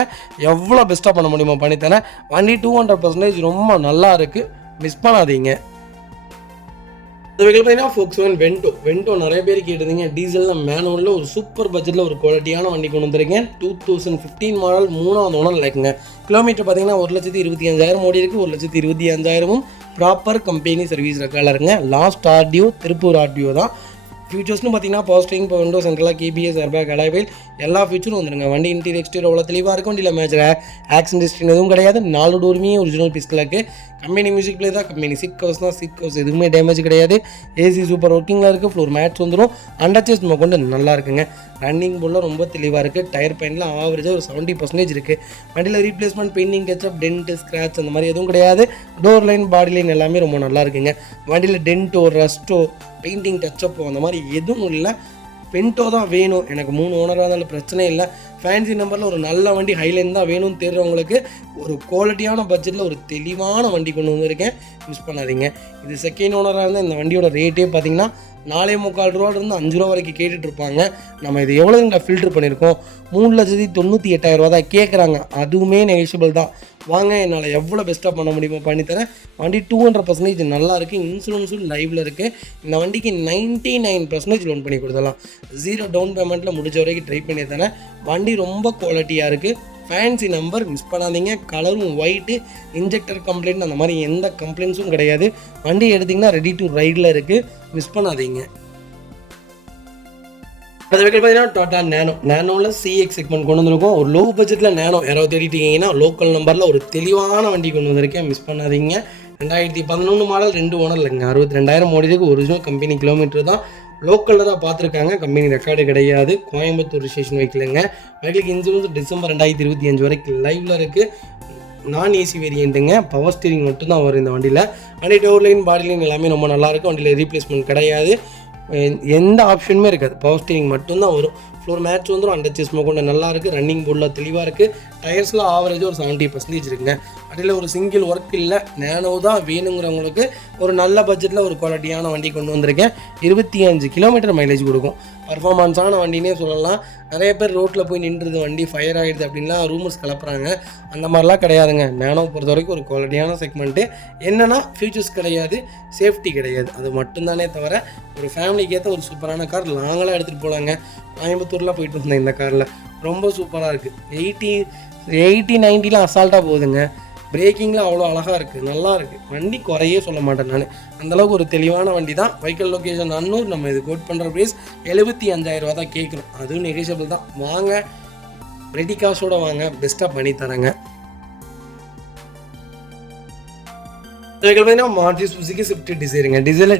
எவ்வளோ பெஸ்ட்டாக பண்ண முடியுமோ பண்ணித்தரேன். வண்டி 200% ரொம்ப நல்லா இருக்குது. மிஸ் பண்ணாதீங்க. இந்த வெஹிக்கிள் பார்த்தீங்கன்னா Volkswagen வென்டோ நிறைய பேர் கேட்டிருந்தீங்க. டீசலில் மேனுவலில் ஒரு சூப்பர் பட்ஜெட்டில் ஒரு குவாலிட்டியான வண்டி கொண்டு வந்திருக்கேன். 2015 மாடல் 3வது ஓனர் லைக்குங்க. கிலோமீட்டர் பார்த்தீங்கன்னா 1,25,000 ஓடி இருக்குது. 1,25,000 ப்ராப்பர் கம்பெனி சர்வீஸ் ரெக்கார்டில் இருக்குங்க. லாஸ்ட் ஆர்டிஓ திருப்பூர் ஆர்டிஓ தான். ஃபியூச்சர்ஸ்னு பார்த்தீங்கன்னா பவர் ஸ்டீரிங், பவர் விண்டோ, சென்ட்ரலாக கேபிஎஸ், ஏர்பேக், அலாய் எல்லா ஃபியூச்சரும் வந்துருங்க. வண்டி இன்டீரியர் எக்ஸ்டீரியர் அவ்வளோ தெளிவாக இருக்கும். வண்டியில் மேஜர் ஆக்சிடென்ட் ஹிஸ்ட்ரி எதுவும் கிடையாது. 4 டோருமே ஒரிஜினல் பிஸ்டில் இருக்குது. கம்பெனி மியூசிக் பிளே தான். கம்பெனி சீட் கவர்ஸ் தான். சீட் கவர்ஸ் எதுவுமே டேமேஜ் கிடையாது. ஏசி சூப்பர் ஒர்க்கிங்கில் இருக்குது. ஃப்ளோர் மேட்ஸ் வந்துடும். அண்டர்சேஸ் கொண்டு நல்லா இருக்குங்க. ரன்னிங் போர்டில் ரொம்ப தெளிவாக இருக்குது. டயர் பெயிண்டில் ஆவரேஜாக ஒரு 70% இருக்குது. வண்டியில் replacement painting touch-up tent scratch அந்த மாதிரி எதுவும் கிடையாது. டோர் லைன் பாடி லைன் எல்லாமே ரொம்ப நல்லா இருக்குங்க. வண்டியில் டென்ட்டோ ரஸ்ட்டோ பெயிண்டிங் டச்சப்போ அந்த மாதிரி எதுவும் இல்லை. பென்டோ தான் வேணும் எனக்கு. 3 ஓனராக இருந்தாலும் பிரச்சனை இல்லை. ஃபேன்சி நம்பரில் ஒரு நல்ல வண்டி ஹைலைன் தான் வேணும்னு தேடுறவங்களுக்கு ஒரு குவாலிட்டியான பட்ஜெட்டில் ஒரு தெளிவான வண்டி கொண்டு வந்திருக்கேன். யூஸ் பண்ணாதீங்க. இது செகண்ட் ஓனராக இருந்தால் இந்த வண்டியோட ரேட்டே பார்த்தீங்கன்னா 4.25 ரூபாயிலிருந்து 5 ரூபா வரைக்கும் கேட்டுட்ருப்பாங்க. நம்ம இது எவ்வளோங்க ஃபில்ட்ரு பண்ணியிருக்கோம்? 3,98,000 தான் கேட்குறாங்க. அதுவுமே நெகிஷியபிள் தான். வாங்க, என்னால் எவ்வளோ பெஸ்ட்டாக பண்ண முடியுமோ பண்ணித்தரேன். வண்டி 200% நல்லா இருக்குது. இன்சூரன்ஸும் லைவில் இருக்குது. இந்த வண்டிக்கு 99% லோன் பண்ணி கொடுத்துடலாம். 0 டவுன் பேமெண்ட்டில் முடிஞ்ச வரைக்கும் ட்ரை பண்ணி தரேன். வண்டி ரொம்ப குவாலிட்டியாக இருக்குது. ஃபேன்சி நம்பர் மிஸ் பண்ணாதீங்க. கலரும் ஒயிட்டு. இன்ஜெக்டர் கம்ப்ளைண்ட் அந்த மாதிரி எந்த கம்ப்ளைண்ட்ஸும் கிடையாது. வண்டி எடுத்திங்கன்னா ரெடி டு ரைடில் இருக்குது. மிஸ் பண்ணாதீங்க. அது வெஹிக்கிள் பார்த்தீங்கன்னா டாடா நேனோவில் சிஎக்ஸ் செக்மெண்ட் கொண்டு வந்திருக்கோம். ஒரு லோ பட்ஜெட்டில் நேனோ யாராவது தேடிட்டீங்கன்னா லோக்கல் நம்பரில் ஒரு தெளிவான வண்டி கொண்டு வந்திருக்கேன். மிஸ் பண்ணாதீங்க. 2011 மாடல் 2 ஓனர் இல்லைங்க. 62,000 ஓடிருக்கு. ஒரிஜினல் கம்பெனி கிலோமீட்டர் தான். லோக்கலில் தான் பார்த்துருக்காங்க. கம்பெனி ரெக்கார்டு கிடையாது. கோயம்புத்தூர் ரிஜிஸ்ட்ரேஷன் வைக்கலங்க. வெஹிக்கிளுக்கு இன்சூரன்ஸ் டிசம்பர் 2025 வரைக்கும் லைவில் இருக்குது. நான் ஏசி வேரியண்ட்டுங்க. பவர் ஸ்டீரிங் மட்டும்தான் வரும் இந்த வண்டியில். வண்டி டோர் லைன் பாடி லைன் எல்லாமே ரொம்ப நல்லாயிருக்கும். வண்டியில் ரீப்ளேஸ்மெண்ட் கிடையாது. எந்த ஆப்ஷனுமே இருக்காது. பவர் ஸ்டீரிங் மட்டும்தான் வரும். ஃப்ளோர் மேட்ச் வந்துடும். அண்டர்சேஸ் கொண்டு நல்லா இருக்குது. ரன்னிங் போர்டில் தெளிவாக இருக்குது. டயர்ஸில் ஆவரேஜாக ஒரு 70% இருக்குங்க. அதில் ஒரு சிங்கிள் ஒர்க் இல்லை. நேனோ தான் வேணுங்கிறவங்களுக்கு ஒரு நல்ல பட்ஜெட்டில் ஒரு குவாலிட்டியான வண்டி கொண்டு வந்திருக்கேன். 25 கிலோமீட்டர் மைலேஜ் கொடுக்கும். பர்ஃபார்மன்ஸான வண்டினே சொல்லலாம். நிறைய பேர் ரோட்டில் போய் நின்றுது வண்டி ஃபயர் ஆகிடுது அப்படின்லாம் ரூமர்ஸ் கலப்புறாங்க. அந்த மாதிரிலாம் கிடையாதுங்க. நேனோ பொறுத்த வரைக்கும் ஒரு குவாலிட்டியான செக்மெண்ட்டு. என்னென்னா ஃபியூச்சர்ஸ் கிடையாது, சேஃப்டி கிடையாது. அது மட்டும்தானே தவிர ஒரு ஃபேமிலிக்கு ஏற்ற ஒரு சூப்பரான கார். லாங்கெல்லாம் எடுத்துகிட்டு போகலாங்க. கோயம்புத்தூர்லாம் போயிட்டு இருந்தேன் இந்த காரில். ரொம்ப சூப்பராக இருக்குது. 80-90 அசால்ட்டாக போகுதுங்க. பிரேக்கிங்கில் அவ்வளோ அழகாக இருக்குது. நல்லா இருக்குது. வண்டி குறையே சொல்ல மாட்டேன் நான். அந்தளவுக்கு ஒரு தெளிவான வண்டி தான். வைக்கல் லொக்கேஷன் அன்னூர். நம்ம இது கோட் பண்ணுற ப்ரைஸ் 75,000 தான் கேட்குறோம். அதுவும் நெகிஷியபிள் தான். வாங்க, ரெடி காசோடு வாங்க, பெஸ்ட்டாக பண்ணி தரேங்க. வெஹிக்கிள் பார்த்தீங்கன்னா மாருதி சுசுகி ஸ்விஃப்ட் டிசைருங்க.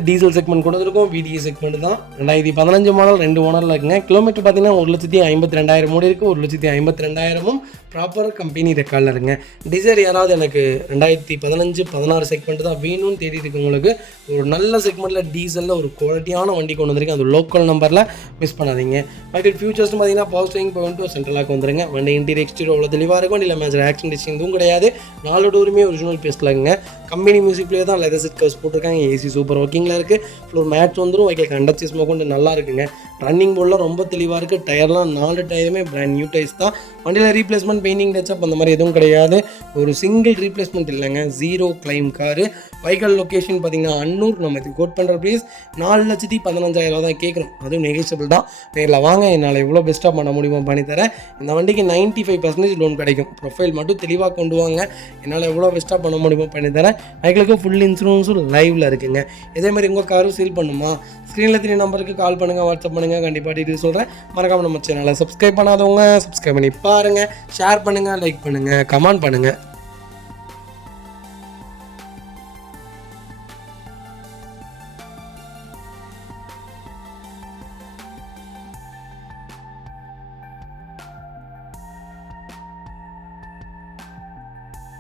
டீசல் செக்மெண்ட் கொண்டு வந்திருக்கோம். VDA செக்மெண்ட் தான். 2015 மாடல் 2 ஓனரில் இருக்குங்க. கிலோமீட்டர் பார்த்தீங்கன்னா 1,52,000 ஓடி இருக்குது. 1,52,000 ப்ராப்பர் கம்பெனி ரெக்கார்டில் இருக்குங்க. டிசைர் யாராவது எனக்கு 2015-16 செக்மெண்ட் தான் வேணும்னு தேடி இருக்கவங்களுக்கு ஒரு நல்ல செக்மெண்ட்டில் டீசலில் ஒரு குவாலிட்டியான வண்டி கொண்டு வந்திருக்கேன். அது லோக்கல் நம்பரில் மிஸ் பண்ணாதீங்க. வைக்கல் ஃபியூச்சர்ஸ்னு பார்த்தீங்கன்னா பவர் ஸ்டீரிங், பவர் விண்டோ, சென்ட்ரலாக வந்துருங்க. வண்டி இன்டீரியர் எக்ஸ்டீரியர் அவ்வளோ தெளிவாக இருக்கும். வண்டியில் மேஜர் ஆக்சிடென்ட் ஹிஸ்ட்ரி எதுவும் கிடையாது. 4 டோருமே ஒரிஜினல் பேஸ்ட்டில் இருக்குங்க. கம்பெனி மியூசிக் பிளே தான். லெதர் சீட் கவர்ஸ் போட்டிருக்காங்க. ஏசி சூப்பர் ஒர்க்கிங்கில் இருக்குது. ஃப்ளோர் மேட்ச் வந்துடும். வைக்கல் அண்டர்சேஸ் கொண்டு நல்லா இருக்குங்க. ரன்னிங் போர்டில் ரொம்ப தெளிவாக இருக்குது. டயர்லாம் 4 டயருமே பிராண்ட் நியூ டயர்ஸ் தான். வண்டியில் ரீப்ளேஸ்மெண்ட் பெயிண்டிங் டச்சப் அந்த மாதிரி எதுவும் கிடையாது. ஒரு சிங்கிள் ரீப்ளேஸ்மெண்ட் இல்லைங்க. 0 கிளைம் காரு. வைக்கல் லொக்கேஷன் பார்த்தீங்கன்னா அன்னூர். நம்ம இது கோட் பண்ணுற ப்ரைஸ் 4,15,000 தான் கேட்குறோம். அதுவும் நெகிஷியபிள் தான். நேரில் வாங்க, என்னால் எவ்வளோ பெஸ்ட்டாக பண்ண முடியுமோ பண்ணித்தரேன். இந்த வண்டிக்கு 95% லோன் கிடைக்கும். ப்ரொஃபைல் மட்டும் தெளிவாக கொண்டு வாங்க. என்னால் எவ்வளோ பெஸ்ட்டாக பண்ண முடியுமோ பண்ணித்தரேன். வைக்கலுக்கு ஃபுல் இன்சூரன்ஸும் லைவில் இருக்குங்க. இதேமாதிரி உங்கள் காரும் சேல் பண்ணுமா? ஸ்க்ரீனில் 3 நம்பருக்கு கால் பண்ணுங்கள், வாட்ஸ்அப் பண்ணுங்கள். கண்டிப்பாக டீட்டெயில் சொல்கிறேன். மறக்காமல் நம்ம சேனலை சப்ஸ்கிரைப் பண்ணாதவங்க சப்ஸ்கிரைப் பண்ணி பாருங்கள். ஷேர் பண்ணுங்கள், லைக் பண்ணுங்கள், கமெண்ட் பண்ணுங்கள்.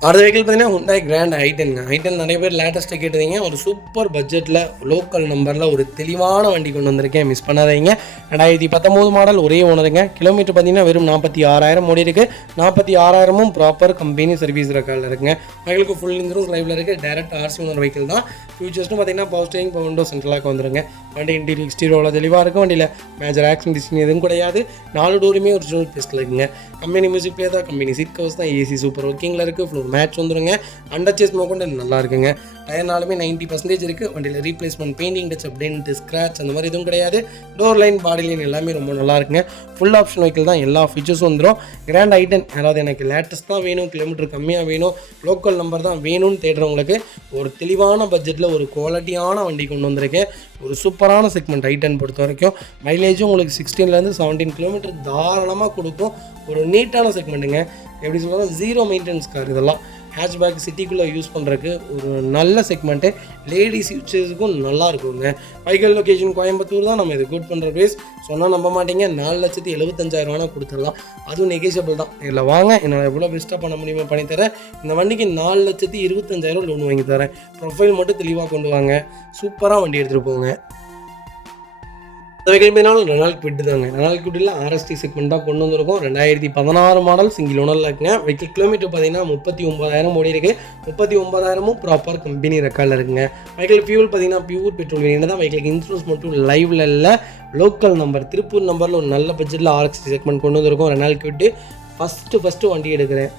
அடுத்த வெஹிக்கிள் பார்த்தீங்கன்னா Hyundai Grand i10 நிறைய பேர் லேட்டஸ்ட்டாக கேட்டீங்க. ஒரு சூப்பர் பட்ஜெட்டில் லோக்கல் நம்பரில் ஒரு தெளிவான வண்டி கொண்டு வந்திருக்கேன், மிஸ் பண்ணாதீங்க. 2019 மாடல், ஒரே ஓனருங்க. கிலோமீட்டர் பார்த்தீங்கன்னா வெறும் 46,000 ஓடி இருக்குது. 46,000 ப்ராப்பர் கம்பெனி சர்வீஸ் ரெக்கார்டில் இருக்குங்க. வெஹிக்கிளுக்கு ஃபுல் இன்சூரன்ஸ் லைவில் இருக்குது. டேரக்ட் ஆர்சி ஓனர் வெஹிக்கிள் தான். ஃபியூச்சர்ஸ்னு பார்த்தீங்கன்னா பவர் ஸ்டீரிங், பவர் விண்டோ, சென்ட்ரலாக வந்துருங்க. வண்டி இன்டீரியர் எக்ஸ்டீரியரோட தெளிவாக இருக்கும். வண்டியில் மேஜர் ஆக்சிடென்ட் டிஸ்டிங் எதுவும் கிடையாது. 4 டோருமே ஒரிஜினல் பேஸ்ட்டில் இருக்குங்க. கம்பெனி மியூசிக் பிளே தான், கம்பெனி சீட் கவர்ஸ் தான், ஏசி சூப்பர் ஒர்க்கிங்கில் இருக்குது. ஃப்ளோர் மேட்ச் வந்துருங்க. அண்டர் சேஸ் மோக்கொண்டு நல்லா இருக்குங்க. டயர்னாலுமே 90% இருக்குது. வண்டியில் replacement, painting touch, dent, scratch அந்த மாதிரி எதுவும் கிடையாது. டோர் லைன், பாடி லைன் எல்லாமே ரொம்ப நல்லா இருக்குங்க. ஃபுல் ஆப்ஷன் வெஹிக்கிள் தான், எல்லா ஃபீச்சர்ஸும் வந்துடும். கிராண்ட் i10 யாராவது எனக்கு லேட்டஸ்ட் தான் வேணும், கிலோமீட்டர் கம்மியாக வேணும், லோக்கல் நம்பர் தான் வேணும்னு தேடுறவங்களுக்கு ஒரு தெளிவான பட்ஜெட்டில் ஒரு குவாலிட்டியான வண்டி கொண்டு வந்திருக்கேன். ஒரு சூப்பரான செக்மெண்ட் i10 பொறுத்த வரைக்கும். மைலேஜும் உங்களுக்கு 16 17 கிலோமீட்டர் தாராளமாக கொடுக்கும். ஒரு நீட்டான செக்மெண்ட்டுங்க. எப்படி சொல்கிறது, ஜீரோ மெயின்டெனன்ஸ் கார் இதெல்லாம். ஹேட்ச்பேக் சிட்டிக்குள்ளே யூஸ் பண்ணுறதுக்கு ஒரு நல்ல செக்மெண்ட்டு. லேடிஸ் யூஸஸுக்கும் நல்லா இருக்குங்க. வெஹிக்கிள் லொக்கேஷன் கோயம்புத்தூர் தான். நம்ம இது குட் பண்ணுற ப்ரைஸ் சொன்னால் நம்ப மாட்டீங்க. 4,75,000 கொடுத்துடலாம். அதுவும் நெகோஷியபிள் தான். இதில் வாங்க, என்னால் எவ்வளோ பெஸ்ட்டாக பண்ண முடியுமோ பண்ணித்தரேன். இந்த வண்டிக்கு 4,25,000 லோன் வாங்கி தரேன். ப்ரொஃபைல் மட்டும் தெளிவாக கொண்டு வாங்க, சூப்பராக வண்டி எடுத்துகிட்டு போங்க. வெஹிக்கிள் பார்த்தீங்கன்னா ரெனால்ட் குவிட் தாங்க. ரெனால்ட் குவிட்டில் RST செக்மெண்ட் தான் கொண்டு வந்திருக்கோம். 2016 மாடல், சிங்கிள் ஓனரில் இருக்குங்க. வெஹிக்கிள் கிலோமீட்டர் பார்த்தீங்கன்னா 39,000 ஓடி இருக்குது. 39,000 ப்ராப்பர் கம்பெனி ரெக்கார்டில் இருக்குங்க. வெஹிக்கிள் ஃபியூல் பார்த்தீங்கன்னா பியூர் பெட்ரோல் வேணும் தான். வெஹிக்கிளுக்கு இன்சூரன்ஸ் மட்டும் லைவில் இல்லை, லோக்கல் நம்பர் திருப்பூர் நம்பரில் ஒரு நல்ல பட்ஜெட்டில் RST செக்மெண்ட் கொண்டு வந்திருக்கோம். ரெனால்ட் குவிட்டு ஃபஸ்ட்டு வண்டி எடுக்கிறேன்.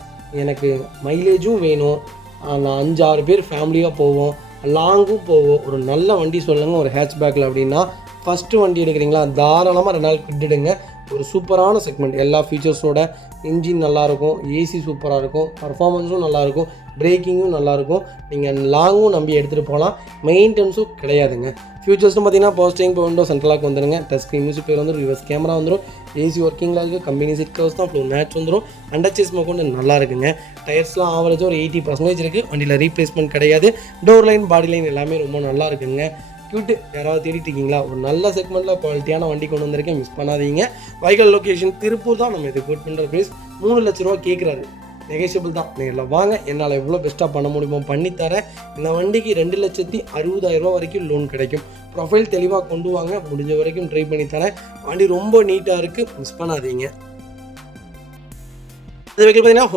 எனக்கு மைலேஜும் வேணும், நான் 5-6 பேர் ஃபேமிலியாக போவோம், லாங்கும் போவோம், ஒரு நல்ல வண்டி சொல்லுங்கள் ஒரு ஹேட்ச்பேக்கில் அப்படின்னா ஃபஸ்ட்டு வண்டி எடுக்கிறீங்களா, தாராளமாக ரெனால்ட் குவிட் எடுங்க. ஒரு சூப்பரான செக்மெண்ட், எல்லா ஃபீச்சர்ஸோட. இன்ஜின் நல்லாயிருக்கும், ஏசி சூப்பராக இருக்கும், பர்ஃபார்மன்ஸும் நல்லாயிருக்கும், பிரேக்கிங்கும் நல்லாயிருக்கும். நீங்கள் லாங்கும் நம்பி எடுத்துகிட்டு போகலாம். மெயின்டெனன்ஸும் கிடையாதுங்க. ஃபியூச்சர்ஸ்னு பார்த்தீங்கன்னா பவர் ஸ்டீரிங், பவர் விண்டோ, சென்ட்ரலாக வந்துருங்க. டச் ஸ்க்ரீன் மியூசிக் பிளேயர் வந்துடும், ரிவர்ஸ் கேமரா வந்துடும், ஏசி ஒர்க்கிங்கில் இருக்குது, கம்பெனி சீட் கவர்ஸ் தான், ஃப்ளோர் மேட்ச் வந்துடும். அண்டர் சேஸ் மோக்கொண்டு நல்லா இருக்குங்க. டயர்ஸ்லாம் ஆவரேஜாக ஒரு 80% இருக்குது. வண்டியில் ரீப்ளேஸ்மெண்ட் கிடையாது. டோர் லைன், பாடி லைன் எல்லாமே ரொம்ப நல்லா இருக்குங்க. கியூட்டு யாராவது தேடிட்டு இருக்கீங்களா, ஒரு நல்ல செக்மெண்ட்டில் குவாலிட்டியான வண்டி கொண்டு வந்திருக்கேன், மிஸ் பண்ணாதீங்க. வெஹிக்கிள் லொக்கேஷன் திருப்பூர் தான். நம்ம இது குட் பண்ணுற ப்ரைஸ் 3 லட்ச ரூபா கேட்குறாரு. நெகோஷியபிள் தான். நீங்கள் வாங்க, என்னால் எவ்வளோ பெஸ்ட்டாக பண்ண முடியுமோ பண்ணித்தரேன். இந்த வண்டிக்கு 2,60,000 வரைக்கும் லோன் கிடைக்கும். ப்ரொஃபைல் தெளிவாக கொண்டு வாங்க, முடிஞ்ச வரைக்கும் ட்ரை பண்ணித்தரேன். வண்டி ரொம்ப நீட்டாக இருக்குது, மிஸ் பண்ணாதீங்க. இது வெஹிக்கிள் பார்த்தீங்கன்னா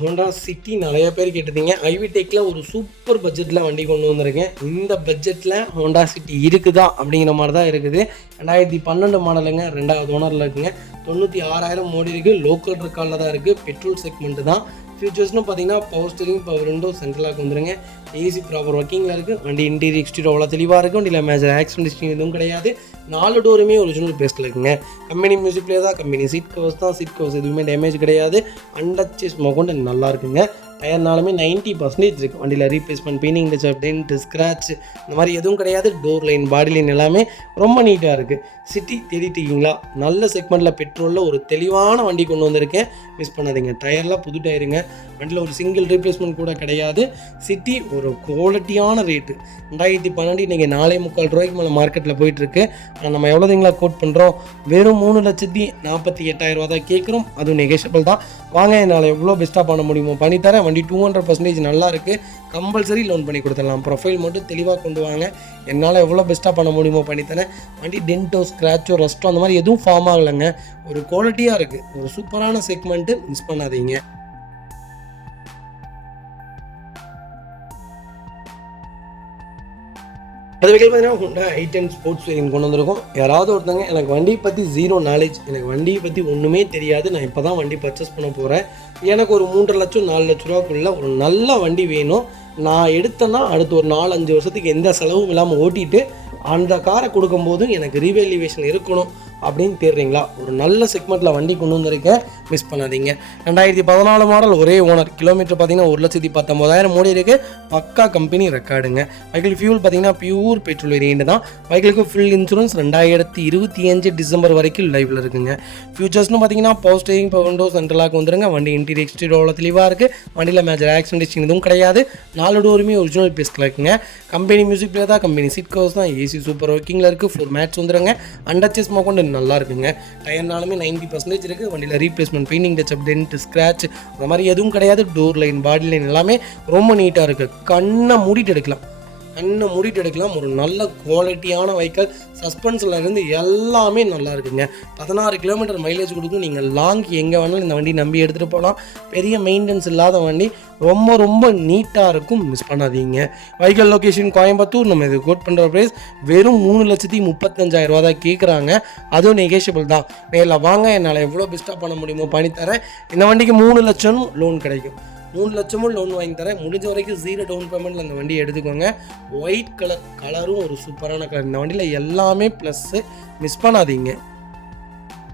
ஹோண்டா சிட்டி நிறைய பேர் கேட்டிருந்தீங்க. ஐவிடெக்கில் ஒரு சூப்பர் பட்ஜெட்டில் வண்டி கொண்டு வந்திருக்கேன். இந்த பட்ஜெட்டில் ஹோண்டா சிட்டி இருக்குதா அப்படிங்கிற மாதிரி தான் இருக்குது. 2012 மாடலுங்க, 2வது ஓனரில் இருக்குங்க. 96,000 ஓடி இருக்குது. லோக்கல் ரெக்கார்டில் தான் இருக்குது. பெட்ரோல் செக்மெண்ட்டு தான். ஃபியூச்சர்ஸ்னு பார்த்தீங்கன்னா பவர் ஸ்டீரிங், பவர் விண்டோ, சென்ட்ரலாக வந்துருங்க. ஏசி ப்ராப்பர் ஒர்க்கிங்கில் இருக்குது. வண்டி இன்டீரியர் எக்ஸ்டீரியர் அவ்வளோ தெளிவாக இருக்குது. வண்டியில் மேஜர் ஆக்சிடென்ட் டிஸ்டிங் எதுவும் கிடையாது. 4 டோருமே ஒரிஜினல் பேஸ்ட்டில் இருக்குங்க. கம்பெனி மியூசிக் பிளே தான், கம்பெனி சீட் கவர்ஸ் தான். சீட் கவர்ஸ் எதுவுமே டேமேஜ் கிடையாது. அண்டர் சேஸ் மோக்கொண்டு நல்லா இருக்குங்க. டயர்னாலுமே 90% இருக்குது. வண்டியில் replacement, painting touch, dent, scratch இந்த மாதிரி எதுவும் கிடையாது. டோர் லைன், பாடி லைன் எல்லாமே ரொம்ப நீட்டாக இருக்குது. சிட்டி தேடிட்டீங்களா, நல்ல செக்மெண்ட்டில் பெட்ரோலில் ஒரு தெளிவான வண்டி கொண்டு வந்திருக்கேன், மிஸ் பண்ணாதீங்க. டயர்லாம் புது டயருங்க. வண்டியில் ஒரு சிங்கிள் ரீப்ளேஸ்மெண்ட் கூட கிடையாது. சிட்டி ஒரு குவாலிட்டியான ரேட்டு. 2012 இன்றைக்கி 4,45,000 மேலே மார்க்கெட்டில் போயிட்டுருக்கு. ஆனால் நம்ம எவ்வளோதுங்களா கோட் பண்ணுறோம், வெறும் 3,48,000 தான் கேட்குறோம். அதுவும் நெகோஷியபிள் தான். வாங்க, என்னால் எவ்வளோ பெஸ்ட்டாக பண்ண முடியுமோ பண்ணித்தரேன். வண்டி 200% நல்லா இருக்குது. கம்பல்சரி லோன் பண்ணி கொடுத்துடலாம். ப்ரொஃபைல் மட்டும் தெளிவாக கொண்டு வாங்க, என்னால் எவ்வளோ பெஸ்ட்டாக பண்ண முடியுமோ பண்ணித்தரேன். வண்டி டென்ட்டோ, ஸ்க்ராச்சோ, ரஸ்ட்டோ அந்த மாதிரி எதுவும் ஃபார்ம் ஆகலைங்க. ஒரு குவாலிட்டியாக இருக்குது. ஒரு சூப்பரான செக்மெண்ட்டு, மிஸ் பண்ணாதீங்க. அது வெஹிக்கிள் பார்த்தீங்கன்னா Hyundai i10 ஸ்போர்ட்ஸ் வேரியன்ட் கொண்டு வந்திருக்கோம். யாராவது ஒருத்தங்க எனக்கு வண்டியை பற்றி ஜீரோ நாலேஜ், எனக்கு வண்டியை பற்றி ஒன்றுமே தெரியாது, நான் இப்போ தான் வண்டி பர்ச்சேஸ் பண்ண போகிறேன், எனக்கு ஒரு 3.5 லட்சம் 4 லட்ச ரூபாக்குள்ளே ஒரு நல்ல வண்டி வேணும், நான் எடுத்தேன்னா அடுத்து ஒரு 4-5 வருஷத்துக்கு எந்த செலவும் இல்லாமல் ஓட்டிட்டு அந்த காரை கொடுக்கும்போதும் எனக்கு ரீவேல்யூவேஷன் இருக்கணும் அப்படின்னு தேடுறீங்களா, ஒரு நல்ல செக்மெண்ட்டில் வண்டி கொண்டு வந்திருக்கேன், மிஸ் பண்ணாதீங்க. 2014 மாடல், ஒரே ஓனர். கிலோமீட்டர் பார்த்தீங்கன்னா 1,19,000 ஓடி இருக்குது. பக்கா கம்பெனி ரெக்கார்டுங்க. வெஹிக்கிள் ஃபியூல் பார்த்தீங்கன்னா பியூர் பெட்ரோல் வேரியண்ட் தான். வெஹிக்கிளுக்கு ஃபுல் இன்சூரன்ஸ் 2025 டிசம்பர் வரைக்கும் லைவில் இருக்குங்க. ஃபியூச்சர்ஸ்னு பார்த்தீங்கன்னா பவர் ஸ்டீரிங், பவர் விண்டோ, சென்ட்ரலாக வந்துருங்க. வண்டி இன்டீரியர் எக்ஸ்டீரியர் தெளிவாக இருக்குது. வண்டியில் மேஜர் ஆக்சிடென்ட் டிஸ்டிங் எதுவும் கிடையாது. 4 டோருமே ஒரிஜினல் பேஸ்ட்டில் இருக்குங்க. கம்பெனி மியூசிக் பிளே தான், கம்பெனி சீட் கவர்ஸ் தான், ஏசி சூப்பர் ஒர்க்கிங்கில் இருக்குது. ஃப்ளோர் மேட்ச் வந்துருங்க. அண்டர் சேஸ் மோக்கொண்டு நல்லா இருக்குங்க. டயர்னாலுமே 90% இருக்குது. வண்டியில் replacement, painting touch up, dent, scratch அந்த மாதிரி எதுவும் கிடையாது. டோர் லைன், பாடி லைன் எல்லாமே ரொம்ப நீட்டாக இருக்குது. கண்ணை மூடிட்டு எடுக்கலாம். ஒரு நல்ல குவாலிட்டியான வெஹிக்கிள். சஸ்பென்ஸில் இருந்து எல்லாமே நல்லா இருக்குங்க. 16 கிலோமீட்டர் மைலேஜ் கொடுக்கும். நீங்கள் லாங் எங்கே வேணாலும் இந்த வண்டி நம்பி எடுத்துகிட்டு போகலாம். பெரிய மெயின்டெனன்ஸ் இல்லாத வண்டி, ரொம்ப நீட்டாக இருக்கும். மிஸ் பண்ணாதீங்க. Vehicle location Coimbatore. நம்ம இது கோட் பண்ணுற ப்ரைஸ் வெறும் 3,35,000 தான் கேட்குறாங்க. அதுவும் நெகோஷியபிள் தான். நேரில் வாங்க, என்னால் எவ்வளோ பெஸ்ட்டாக பண்ண முடியுமோ பண்ணித்தரேன். இந்த வண்டிக்கு 3 லட்சம் லோன் கிடைக்கும். 3 லட்சமும் லோன் வாங்கி தரேன். முடிஞ்ச வரைக்கும் 0 டவுன் பேமெண்ட்டில் அந்த வண்டியை எடுத்துக்கோங்க. ஒயிட் கலரும் ஒரு சூப்பரான கலர். இந்த வண்டியில் எல்லாமே ப்ளஸ்ஸு, மிஸ் பண்ணாதீங்க.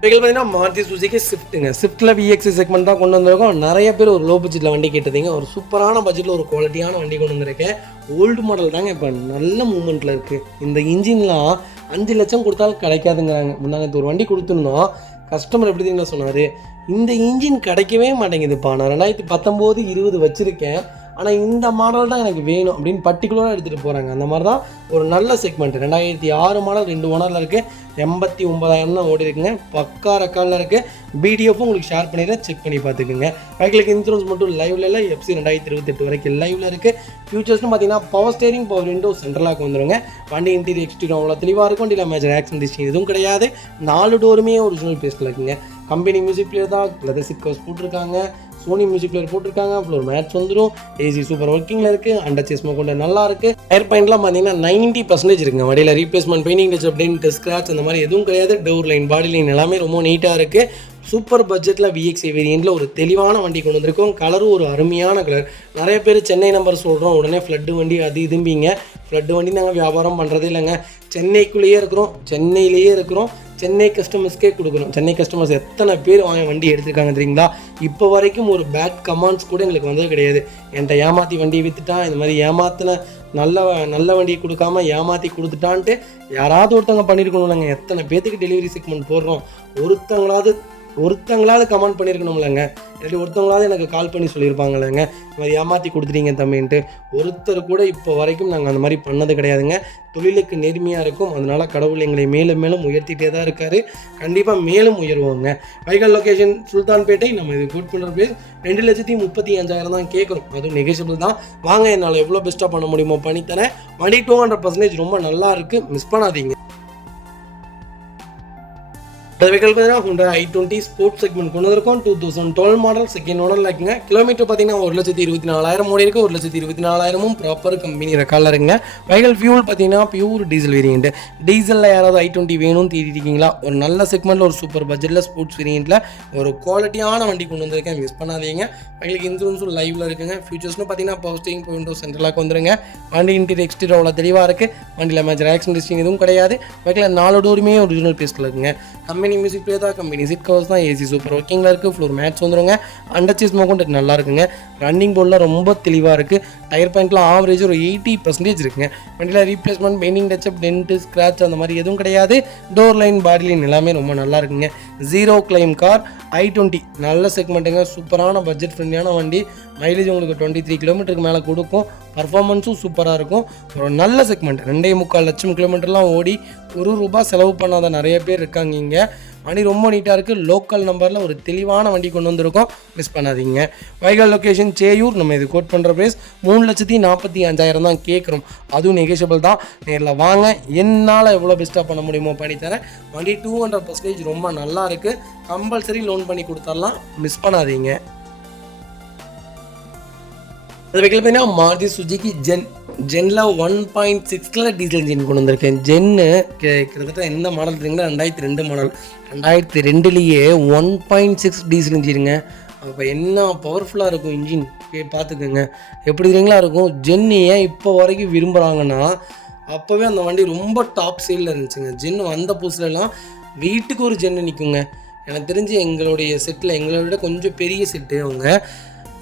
வெஹிக்கிள் பார்த்தீங்கன்னா மாருதி சுசுகி ஸ்விஃப்ட்டுங்க. ஸ்விஃப்ட்டில் விஎக்ஸி செக்மெண்ட் தான் கொண்டு வந்திருக்கோம். நிறைய பேர் ஒரு லோ பட்ஜெட்டில் வண்டி கேட்டதீங்க. ஒரு சூப்பரான பட்ஜெட்டில் ஒரு குவாலிட்டியான வண்டி கொண்டு வந்திருக்கேன். ஓல்டு மாடல் தாங்க, இப்போ நல்ல மூவ்மெண்ட்டில் இருக்குது. இந்த இன்ஜின்லாம் 5 லட்சம் கொடுத்தாலும் கிடைக்காதுங்கிறாங்க. முன்னாடி ஒரு வண்டி கொடுத்துருந்தோம். கஸ்டமர் எப்படி தெரியுங்களா சொன்னார், இந்த இன்ஜின் கிடைக்கவே மாட்டேங்குதுப்பா, நான் 2019, 20 வச்சுருக்கேன், ஆனால் இந்த மாடல் தான் எனக்கு வேணும் அப்படின்னு பர்டிகுலராக எடுத்துகிட்டு போகிறாங்க. அந்த மாதிரி தான் ஒரு நல்ல செக்மெண்ட். 2006 மாடல் 2 ஓனரில் இருக்குது. 89,000 தான் ஓடி இருக்குங்க. பக்கா ரெக்கார்டில் இருக்குது. பிடிஎஃப்பும் உங்களுக்கு ஷேர் பண்ணிடுறேன், செக் பண்ணி பார்த்துக்குங்க. பைக்கிலுக்கு இன்சூரன்ஸ் மட்டும் லைவ்ல இல்லை, FC 2028 வரைக்கும் லைவில் இருக்குது. ஃபியூச்சர்ஸ்னு பார்த்தீங்கன்னா பவர் ஸ்டேரிங், பவர் விண்டோ, சென்ட்ரலாக வந்துடுங்க. வண்டி இன்டீரியர் எக்ஸ்டீரியர் அவ்வளோ தெளிவாக இருக்கும். வண்டியில் மேஜர் ஆக்சிடென்ட் ஹிஸ்டரி எதுவும் கிடையாது. 4 டோருமே ஒரிஜினல் பேஸ்ட்டில் இருக்குங்க. கம்பெனி மியூசிக் பிளேயர் தான், லெதர் சீட் கவர்ஸ் போட்டிருக்காங்க, சோனி மியூசிக் பிளேயர் போட்டிருக்காங்க, ஃப்ளோர் மேட்ச் வந்துடும், ஏசி சூப்பர் ஒர்க்கிங்கில் இருக்குது, அண்டர் சேஸ் கொண்டு நல்லா இருக்குது. டயர் பாயிண்ட்லாம் பார்த்தீங்கன்னா 90% இருக்குங்க. வண்டியில் replacement, painting touch up, dent, scratch அந்த மாதிரி எதுவும் கிடையாது. டோர் லைன், பாடி லைன் எல்லாமே ரொம்ப நீட்டாக இருக்குது. சூப்பர் பட்ஜெட்டில் விஎக்ஸி வேரியண்ட்டில் ஒரு தெளிவான வண்டி கொண்டு வந்திருக்கோம். கலரும் ஒரு அருமையான கலர். நிறைய பேர் சென்னை நம்பர் சொல்கிறோம், உடனே ஃப்ளட்டு வண்டி அது இதும்பிங்க. ஃப்ளட்டு வண்டி நாங்கள் வியாபாரம் பண்ணுறதே இல்லைங்க. சென்னைக்குள்ளேயே இருக்கிறோம். சென்னை கஸ்டமர்ஸ்க்கே கொடுக்குறோம். சென்னை கஸ்டமர்ஸ் எத்தனை பேர் வண்டி எடுத்துருக்காங்க தெரியுங்களா? இப்போ வரைக்கும் ஒரு பேட் கமெண்ட்ஸ் கூட எங்களுக்கு வந்தது கிடையாது. என்கிட்ட ஏமாற்றி வண்டியை விற்றுட்டான், இந்த மாதிரி ஏமாத்தின நல்ல வண்டியை கொடுக்காம ஏமாற்றி கொடுத்துட்டான்ட்டு யாராவது ஒருத்தவங்க பண்ணியிருக்கணும். நாங்கள் எத்தனை பேத்துக்கு டெலிவரி செக்மெண்ட் போடுறோம், ஒருத்தங்களாவது கமெண்ட் பண்ணியிருக்கணும்லங்க. இல்லாட்டி ஒருத்தவங்களாவது எனக்கு கால் பண்ணி சொல்லியிருப்பாங்களேங்க, இந்த மாதிரி ஏமாற்றி கொடுத்துட்டீங்க தம்பின்ட்டு. ஒருத்தர் கூட இப்போ வரைக்கும் நாங்கள் அந்த மாதிரி பண்ணது கிடையாதுங்க. தொழிலுக்கு நேர்மையாக இருக்கும். அதனால் கடவுள் எங்களை மேலும் உயர்த்திட்டே தான் இருக்கார். கண்டிப்பாக மேலும் உயர்வோங்க. Vehicle location Sultanpet. நம்ம இது கோட் பண்ணுற ப்ரைஸ் 2,35,000 தான் கேட்குறோம். அதுவும் நெகோஷியபிள் தான். வாங்க, என்னால் எவ்வளோ பெஸ்ட்டாக பண்ண முடியுமோ பண்ணித்தரேன். வண்டி 200% ரொம்ப நல்லா இருக்குது, மிஸ் பண்ணாதீங்க. இந்த வெஹிக்கிள் பார்த்தீங்கன்னா Hyundai i20 ஸ்போர்ட்ஸ் செக்மெண்ட் கொண்டு வந்திருக்கோம். 2012 மாடல், செகண்ட் ஓனரில் இருக்குங்க. கிலோமீட்டர் பார்த்தீங்கன்னா 1,24,000 ஓடி இருக்குது. 1,24,000 ப்ராப்பர் கம்பெனி ரெக்கார்டில் இருக்குங்க. வெஹிக்கிள் ஃபியூல் பார்த்தீங்கன்னா பியூர் டீசல் வேரியன்ட். டீசலில் யாராவது i20 வேணும்னு தேடிட்டீங்களா? ஒரு நல்ல செக்மெண்ட்டில் ஒரு சூப்பர் பட்ஜெட்டில் ஸ்போர்ட்ஸ் வேரியண்ட்டில் ஒரு குவாலிட்டியான வண்டி கொண்டு வந்திருக்கேன், மிஸ் பண்ணாதீங்க. வெஹிக்கிளுக்கு இன்சூரன்ஸும் லைவில் இருக்குங்க. ஃபியூச்சர்ஸ்னு பார்த்தீங்கன்னா பவர் ஸ்டீரிங், பவர் விண்டோ, சென்ட்ரலாக வந்துருங்க. வண்டி இன்டீரியர் எக்ஸ்டீரியர் அவ்வளோ தெளிவாக இருக்குது. வண்டியில் மேஜர் ஆக்சிடென்ட் ஹிஸ்டரி எதுவும் கிடையாது. வெஹிக்கிள் 4 டோருமே ஒரிஜினல் பேஸ்ட்டில் இருக்குங்க. கம்பெனி மியூசிக் பிளே தான், கம்பெனி சீட் கவர்ஸ் தான், ஏசி சூப்பர் ஒர்க்கிங்கில் இருக்குது. ஃப்ளோர் மேட்ச் வந்துடுங்க. அண்டர் சேஸ் கொண்டு நல்லா இருக்குங்க. ரன்னிங் போர்டில் ரொம்ப தெளிவாக இருக்குது. டயர் பாயிண்ட்லாம் ஆவரேஜ் ஒரு 80% இருக்குங்க. வண்டியில் replacement, painting touch up, dent, scratch அந்த மாதிரி எதுவும் கிடையாது. டோர் லைன், பாடி லைன் எல்லாமே ரொம்ப நல்லா இருக்குங்க. 0 கிளைம் கார். i20 நல்ல செக்மெண்ட்டுங்க. சூப்பரான பட்ஜெட் ஃப்ரெண்ட்லியான வண்டி. மைலேஜ் உங்களுக்கு 23 கிலோமீட்டருக்கு மேலே கொடுக்கும். பர்ஃபார்மன்ஸும் சூப்பராக இருக்கும். ஒரு நல்ல செக்மெண்ட். 2.25 லட்சம் கிலோமீட்டர்லாம் ஓடி ₹1 செலவு பண்ணாத நிறைய பேர் இருக்காங்க இங்கே. வண்டி ரொம்ப நீட்டாக இருக்குது. லோக்கல் நம்பரில் ஒரு தெளிவான வண்டி கொண்டு வந்திருக்கோம், மிஸ் பண்ணாதீங்க. Vehicle location Seyur. நம்ம இது கோட் பண்ணுற ப்ரைஸ் 3,45,000 தான் கேட்குறோம். அதுவும் நெகோஷியபிள் தான். நேரில் வாங்க, என்னால் எவ்வளோ பெஸ்ட்டாக பண்ண முடியுமோ பண்ணித்தரேன். வண்டி 200% ரொம்ப நல்லா இருக்குது. கம்பல்சரி லோன் பண்ணி கொடுத்துடலாம், மிஸ் பண்ணாதீங்க. அது வெஹிக்கிள் பார்த்தீங்கன்னா மாருதி சுசுகி ஜென்ல 1.6 டீசல் இன்ஜின் கொண்டு வந்திருக்கேன். ஜென்னு கிட்டத்தட்ட எந்த மாடல் தெரியுங்களா? 2002 மாடல். 2002லேயே 1.6 டீசல் இன்ஜினுங்க. அப்போ என்ன பவர்ஃபுல்லாக இருக்கும் இன்ஜின், பார்த்துக்கோங்க. எப்படி தெரியுங்களா இருக்கும். ஜென் ஏன் இப்போ வரைக்கும் விரும்புகிறாங்கன்னா, அப்போவே அந்த வண்டி ரொம்ப டாப் சேலில் இருந்துச்சுங்க. ஜென் வந்த புதுசுலலாம் வீட்டுக்கு ஒரு ஜென்னு நிற்குங்க. எனக்கு தெரிஞ்சு எங்களுடைய செட்டில், எங்களோட கொஞ்சம் பெரிய செட்டு, அவங்க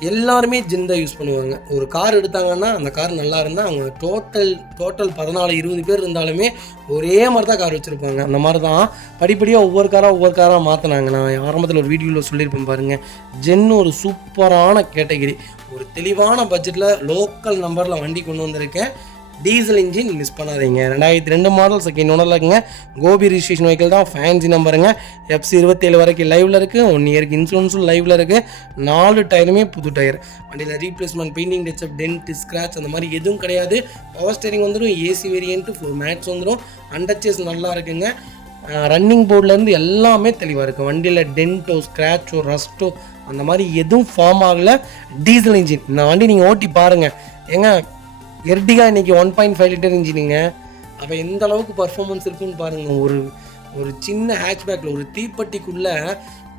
எல்லாருமே ஜென் தான் யூஸ் பண்ணுவாங்க. ஒரு கார் எடுத்தாங்கன்னா அந்த கார் நல்லா இருந்தால் அவங்க டோட்டல் 14-20 பேர் இருந்தாலுமே ஒரே மாதிரி தான் கார் வச்சுருப்பாங்க. அந்த மாதிரி தான் படிப்படியாக ஒவ்வொரு காராக மாற்றினாங்க. நான் ஆரம்பத்தில் ஒரு வீடியோவில் சொல்லியிருப்பேன் பாருங்கள். ஜென் ஒரு சூப்பரான கேட்டகிரி. ஒரு தெளிவான பட்ஜெட்டில் லோக்கல் நம்பரில் வண்டி கொண்டு வந்திருக்கேன். டீசல் இன்ஜின் மிஸ் பண்ணாதீங்க. 2002 மாடல் செகண்ட் ஓனரில் இருக்குங்க. கோபி ரிஜிஸ்ட்ரேஷன் வெஹிக்கிள் தான், ஃபேன்சி நம்பருங்க. FC 27 வரைக்கும் லைவில் இருக்குது. 1 இயருக்கு இன்சூரன்ஸும் லைவில் இருக்குது. 4 டயருமே புது டயர். வண்டியில் replacement, painting touch up, dent, scratch அந்த மாதிரி எதுவும் கிடையாது. பவர் ஸ்டேரிங் வந்துடும், ஏசி வேரியன்ட்டு, ஃபுல் மேட்ச் வந்துடும். அண்டர்ச்சேஸ் நல்லா இருக்குங்க. ரன்னிங் போர்ட்லேருந்து எல்லாமே தெளிவாக இருக்குது. வண்டியில் டென்ட்டோ, ஸ்க்ராச்சோ, ரஸ்ட்டோ அந்த மாதிரி எதுவும் ஃபார்ம் ஆகலை. Diesel engine. இந்த வண்டி நீங்கள் ஓட்டி பாருங்கள். ஏங்க எர்டிகா இன்றைக்கி 1.5 லிட்டர் இன்ஜினுங்க. அப்போ எந்த அளவுக்கு பர்ஃபார்மன்ஸ் இருக்குன்னு பாருங்கள். ஒரு சின்ன ஹேட்ச்பேக்கில் ஒரு தீப்பெட்டிக்குள்ளே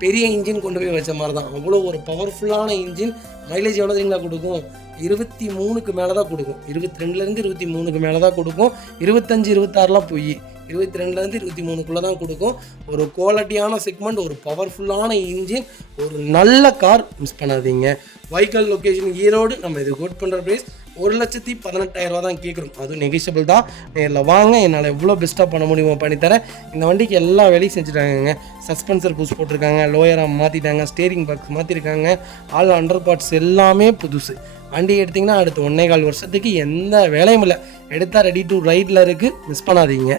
பெரிய இன்ஜின் கொண்டு போய் வச்ச மாதிரி தான். அவ்வளோ ஒரு பவர்ஃபுல்லான இன்ஜின். மைலேஜ் எவ்வளோ தெரியுங்களா கொடுக்கும்? 23க்கு மேலே தான் கொடுக்கும். 22லேருந்து 23க்கு மேலே தான் கொடுக்கும். 25, 26லாம் போய் 22லேருந்து 23க்குள்ளே தான் கொடுக்கும். ஒரு குவாலிட்டியான செக்மெண்ட், ஒரு பவர்ஃபுல்லான இன்ஜின், ஒரு நல்ல கார். மிஸ் பண்ணாதீங்க. Vehicle location Erode. நம்ம இது கோட் பண்ணுற ப்ரைஸ் 1,18,000 தான் கேட்குறோம். அதுவும் நெகிஷியபிள் தான். நேரில் வாங்க, என்னால் எவ்வளோ பெஸ்ட்டாக பண்ண முடியுமோ பண்ணித்தரேன். இந்த வண்டிக்கு எல்லா வேலையும் செஞ்சுட்டாங்க. சஸ்பென்சர் புஷ் போட்டிருக்காங்க, லோயராக மாற்றிட்டாங்க, ஸ்டேரிங் பாக்ஸ் மாற்றிருக்காங்க, ஆல் அண்டர் பார்ட்ஸ் எல்லாமே புதுசு. வண்டி எடுத்திங்கன்னா அடுத்து 1.25 வருஷத்துக்கு எந்த வேலையும் இல்லை. எடுத்தால் ரெடி டு ரைடில் இருக்குது. மிஸ் பண்ணாதீங்க.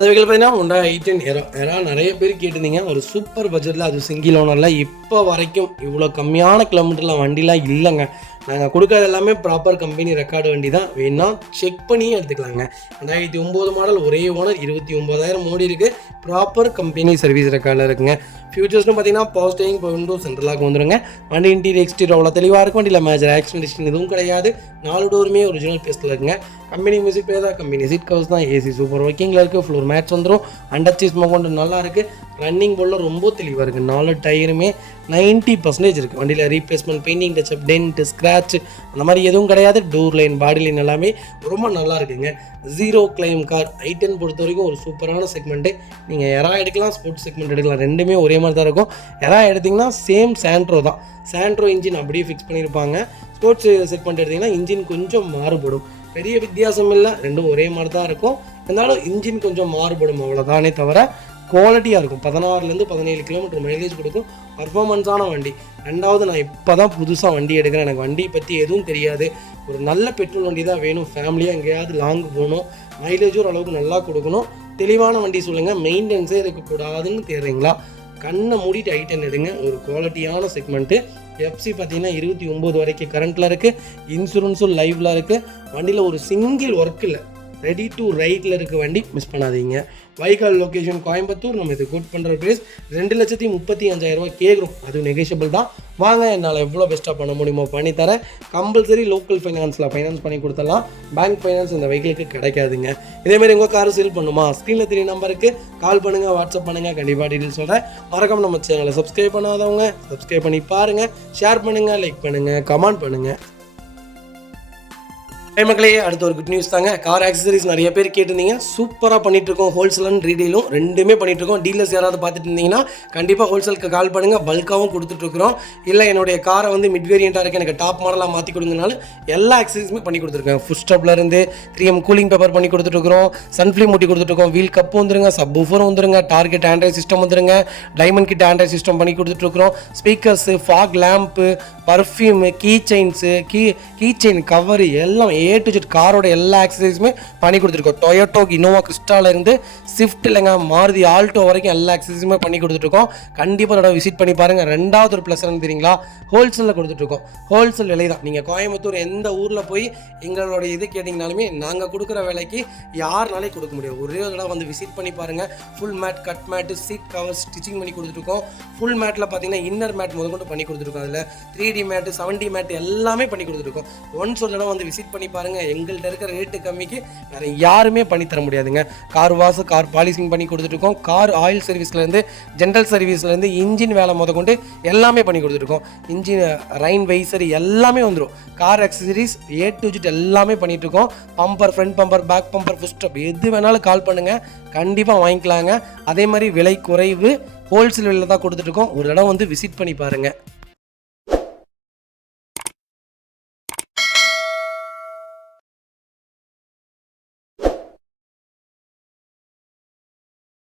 அதுக்கு பார்த்தீங்கன்னா Honda i10 எரா நிறைய பேர் கேட்டிருந்தீங்க. ஒரு சூப்பர் பட்ஜெட்டில், அது சிங்கிள் ஓனரில் இப்போ வரைக்கும் இவ்வளோ கம்மியான கிலோமீட்டரில் வண்டிலாம் இல்லைங்க. நாங்கள் கொடுக்கறது எல்லாமே ப்ராப்பர் கம்பெனி ரெக்கார்டு வண்டி தான். வேணா செக் பண்ணியே எடுத்துக்கலாங்க. 2009 மாடல், ஒரே ஓனர், 29,000 ஓடி இருக்குது. ப்ராப்பர் கம்பெனி சர்வீஸ் ரெக்கார்டில் இருக்குங்க. ஃபியூச்சர்ஸ்னு பார்த்தீங்கன்னா பவர் ஸ்டேரிங், விண்டோ, சென்ட்ரலாக வந்துருங்க. வண்டி இன்டீரியர் எக்ஸ்டீரியர் அவ்வளோ தெளிவாக இருக்கும். வண்டியில் மேஜர் ஆக்சிடென்ட் எதுவும் கிடையாது. 4 டோருமே ஒரிஜினல் பேஸ்ட்டில் இருக்குங்க. கம்பெனி மியூசிக் பிளேயர் தான், கம்பெனி சீட் கவர்ஸ் தான், ஏசி சூப்பர் ஒர்க்கிங்கில் இருக்குது. ஃப்ளோர் மேட்ச் வந்துடும். அண்டர்ச்சேஸ் கொண்டு நல்லா இருக்குது. ரன்னிங் போர்டில் ரொம்ப தெளிவாக இருக்குது. 4 டயருமே 90% இருக்குது. வண்டியில் replacement, painting touch up, dent, scratch அந்த மாதிரி எதுவும் கிடையாது. டோர் லைன், பாடி லைன் எல்லாமே ரொம்ப நல்லா இருக்குங்க. 0 கிளைம் கார். i10 பொறுத்த வரைக்கும் ஒரு சூப்பரான செக்மெண்ட்டு. நீங்கள் எரா எடுக்கலாம், ஸ்போர்ட்ஸ் செக்மெண்ட் எடுக்கலாம். ரெண்டுமே ஒரே மாதிரி தான் இருக்கும். எரா எடுத்திங்கன்னா சேம் சாண்ட்ரோ தான். சாண்ட்ரோ இன்ஜின் அப்படியே ஃபிக்ஸ் பண்ணியிருப்பாங்க. ஸ்போர்ட்ஸ் செக்மெண்ட் எடுத்திங்கன்னா இன்ஜின் கொஞ்சம் மாறுபடும். பெரிய வித்தியாசம் இல்லை, ரெண்டும் ஒரே மாதிரி தான் இருக்கும். இருந்தாலும் இன்ஜின் கொஞ்சம் மாறுபடும், அவ்வளோதானே தவிர குவாலிட்டியாக இருக்கும். 16லேருந்து 17 கிலோமீட்டர் மைலேஜ் கொடுக்கும். பர்ஃபார்மன்ஸான வண்டி. ரெண்டாவது, நான் இப்போ தான் புதுசாக வண்டி எடுக்கிறேன். எனக்கு வண்டியை பற்றி எதுவும் தெரியாது. ஒரு நல்ல பெட்ரோல் வண்டி தான் வேணும். ஃபேமிலியாக எங்கேயாவது லாங்கு போகணும், மைலேஜும் ஓரளவுக்கு நல்லா கொடுக்கணும். தெளிவான வண்டி சொல்லுங்கள். மெயின்டெனன்ஸே இருக்கக்கூடாதுன்னு தேடுறீங்களா? கண்ணை மூடிட்டு i10 எடுங்க. ஒரு குவாலிட்டியான செக்மெண்ட்டு. FC பார்த்தீங்கன்னா 29 வரைக்கும் கரண்ட்டில் இருக்குது. இன்சூரன்ஸும் லைவில் இருக்குது. வண்டியில் ஒரு சிங்கிள் ஒர்க் இல்லை. ரெடி டு ரைட்டில் இருக்க வண்டி. மிஸ் பண்ணாதீங்க. வைக்கால் லொக்கேஷன் கோயம்புத்தூர். நம்ம இது கோட் பண்ணுற ப்ரைஸ் 2,35,000 கேட்குறோம். அது நெகோஷியபிள் தான். வாங்க, என்னால் எவ்வளோ பெஸ்ட்டாக பண்ண முடியுமோ பண்ணித்தரேன். கம்பல்சரி லோக்கல் ஃபைனான்ஸில் ஃபைனான்ஸ் பண்ணி கொடுத்துடலாம். பேங்க் ஃபைனான்ஸ் இந்த வெஹிக்கிளுக்கு கிடைக்காதுங்க. இதேமாதிரி உங்கள் கார் சேல் பண்ணுமா? ஸ்க்ரீனில் 3 நம்பருக்கு கால் பண்ணுங்கள், வாட்ஸ்அப் பண்ணுங்கள். கண்டிப்பாக டீட்டெயில் சொல்கிறேன். மறக்காம நம்ம சேனலை சப்ஸ்கிரைப் பண்ணாதவங்க சப்ஸ்கிரைப் பண்ணி பாருங்கள். ஷேர் பண்ணுங்கள், லைக் பண்ணுங்கள், கமெண்ட் பண்ணுங்கள். மக்களே, அடுத்த ஒரு குட் நியூஸ் தாங்க. கார் ஆக்சசரிஸ் நிறைய பேர் கேட்டிருந்தீங்க. சூப்பராக பண்ணிகிட்ருக்கோம். ஹோல்சேல் அண்ட் ரீடெயிலும் ரெண்டுமே பண்ணிகிட்ருக்கோம். டீலர்ஸ் யாராவது பார்த்துட்டு இருந்தீங்கன்னா கண்டிப்பாக ஹோல்சேலுக்கு கால் பண்ணுங்கள். பல்காகவும் கொடுத்துட்ருக்குறோம். இல்லை என்னுடைய காரை வந்து மிட் வேரியண்ட்டாக இருக்குது, எனக்கு டாப் மாடலாக மாற்றி கொடுங்கனாலும் எல்லா ஆக்சசரிஸுமே பண்ணி கொடுத்துருக்கேன். ஃபுட் ஸ்டாப்லேருந்து 3M கூலிங் பேப்பர் பண்ணி கொடுத்துட்ருக்குறோம். சன்ஃப்ளீம் மூட்டி கொடுத்துட்ருக்கோம். வீல் கப்பு வந்துருங்க, சப் ஊஃபரும் வந்துருங்க, டார்கெட் ஆண்ட்ராய்ட் சிஸ்டம் வந்துருங்க, டைமண்ட் கிட் ஆண்ட்ராய்ட் சிஸ்டம் பண்ணி கொடுத்துட்ருக்குறோம். Speakers, fog lamp, perfume, key chains, key chain cover எல்லாம் A to Z காரோட எல்லா ஆக்சசரிஸுமே பண்ணி கொடுத்துருக்கோம். டொயோட்டோ, இனோவா கிறிஸ்டாலேருந்து ஸ்விஃப்ட் இல்லைங்க, மாருதி ஆல்டோ வரைக்கும் எல்லா ஆக்சசரிஸுமே பண்ணி கொடுத்துட்ருக்கோம். கண்டிப்பாக அதோட விசிட் பண்ணி பாருங்கள். ரெண்டாவது ஒரு ப்ளஸ் என்ன தெரியுங்களா? ஹோல்சேலில் கொடுத்துட்ருக்கோம். ஹோல்சேல் விலை தான். நீங்கள் கோயம்புத்தூர் எந்த ஊரில் போய் எங்களோட இது கேட்டிங்கனாலுமே நாங்கள் கொடுக்குற விலைக்கு யாருனாலே கொடுக்க முடியாது. ஒரே தடவை வந்து விசிட் பண்ணி பாருங்கள். Full mat, cut mat, seat cover stitching பண்ணி கொடுத்துருக்கோம். ஃபுல் மேட்டில் பார்த்தீங்கன்னா இன்னர் மேட் முதற்கொண்டு பண்ணி கொடுத்துருக்கோம். அதில் 3D மேட்டு, 7D மேட்டு எல்லாமே பண்ணி கொடுத்துருக்கோம். ஒன்ஸ் ஒரு தடவை வந்து விசிட் பண்ணி பாருங்கள். எங்கள்கிட்ட இருக்கிற ரேட்டு கம்மிக்கு வேறு யாருமே பண்ணித்தர முடியாதுங்க. கார் வாஷ், கார் பாலிசிங் பண்ணி கொடுத்துட்ருக்கோம். கார் ஆயில் சர்வீஸ்லேருந்து, ஜென்ரல் சர்வீஸ்லேருந்து, இன்ஜின் வேலை முதற்கொண்டு எல்லாமே பண்ணி கொடுத்துருக்கோம். இன்ஜின் ரைன் வைசர் எல்லாமே வந்துடும். Car accessories A to Z எல்லாமே பண்ணிகிட்ருக்கோம். Bumper, front bumper, back bumper, foot stop எது வேணாலும் கால் பண்ணுங்கள். கண்டிப்பாக வாங்கிக்கலாங்க. அதே மாதிரி விலை குறைவு. ஹோல்சேல் விலையில் தான் கொடுத்துட்ருக்கோம். ஒரு இடம் வந்து விசிட் பண்ணி பாருங்கள்.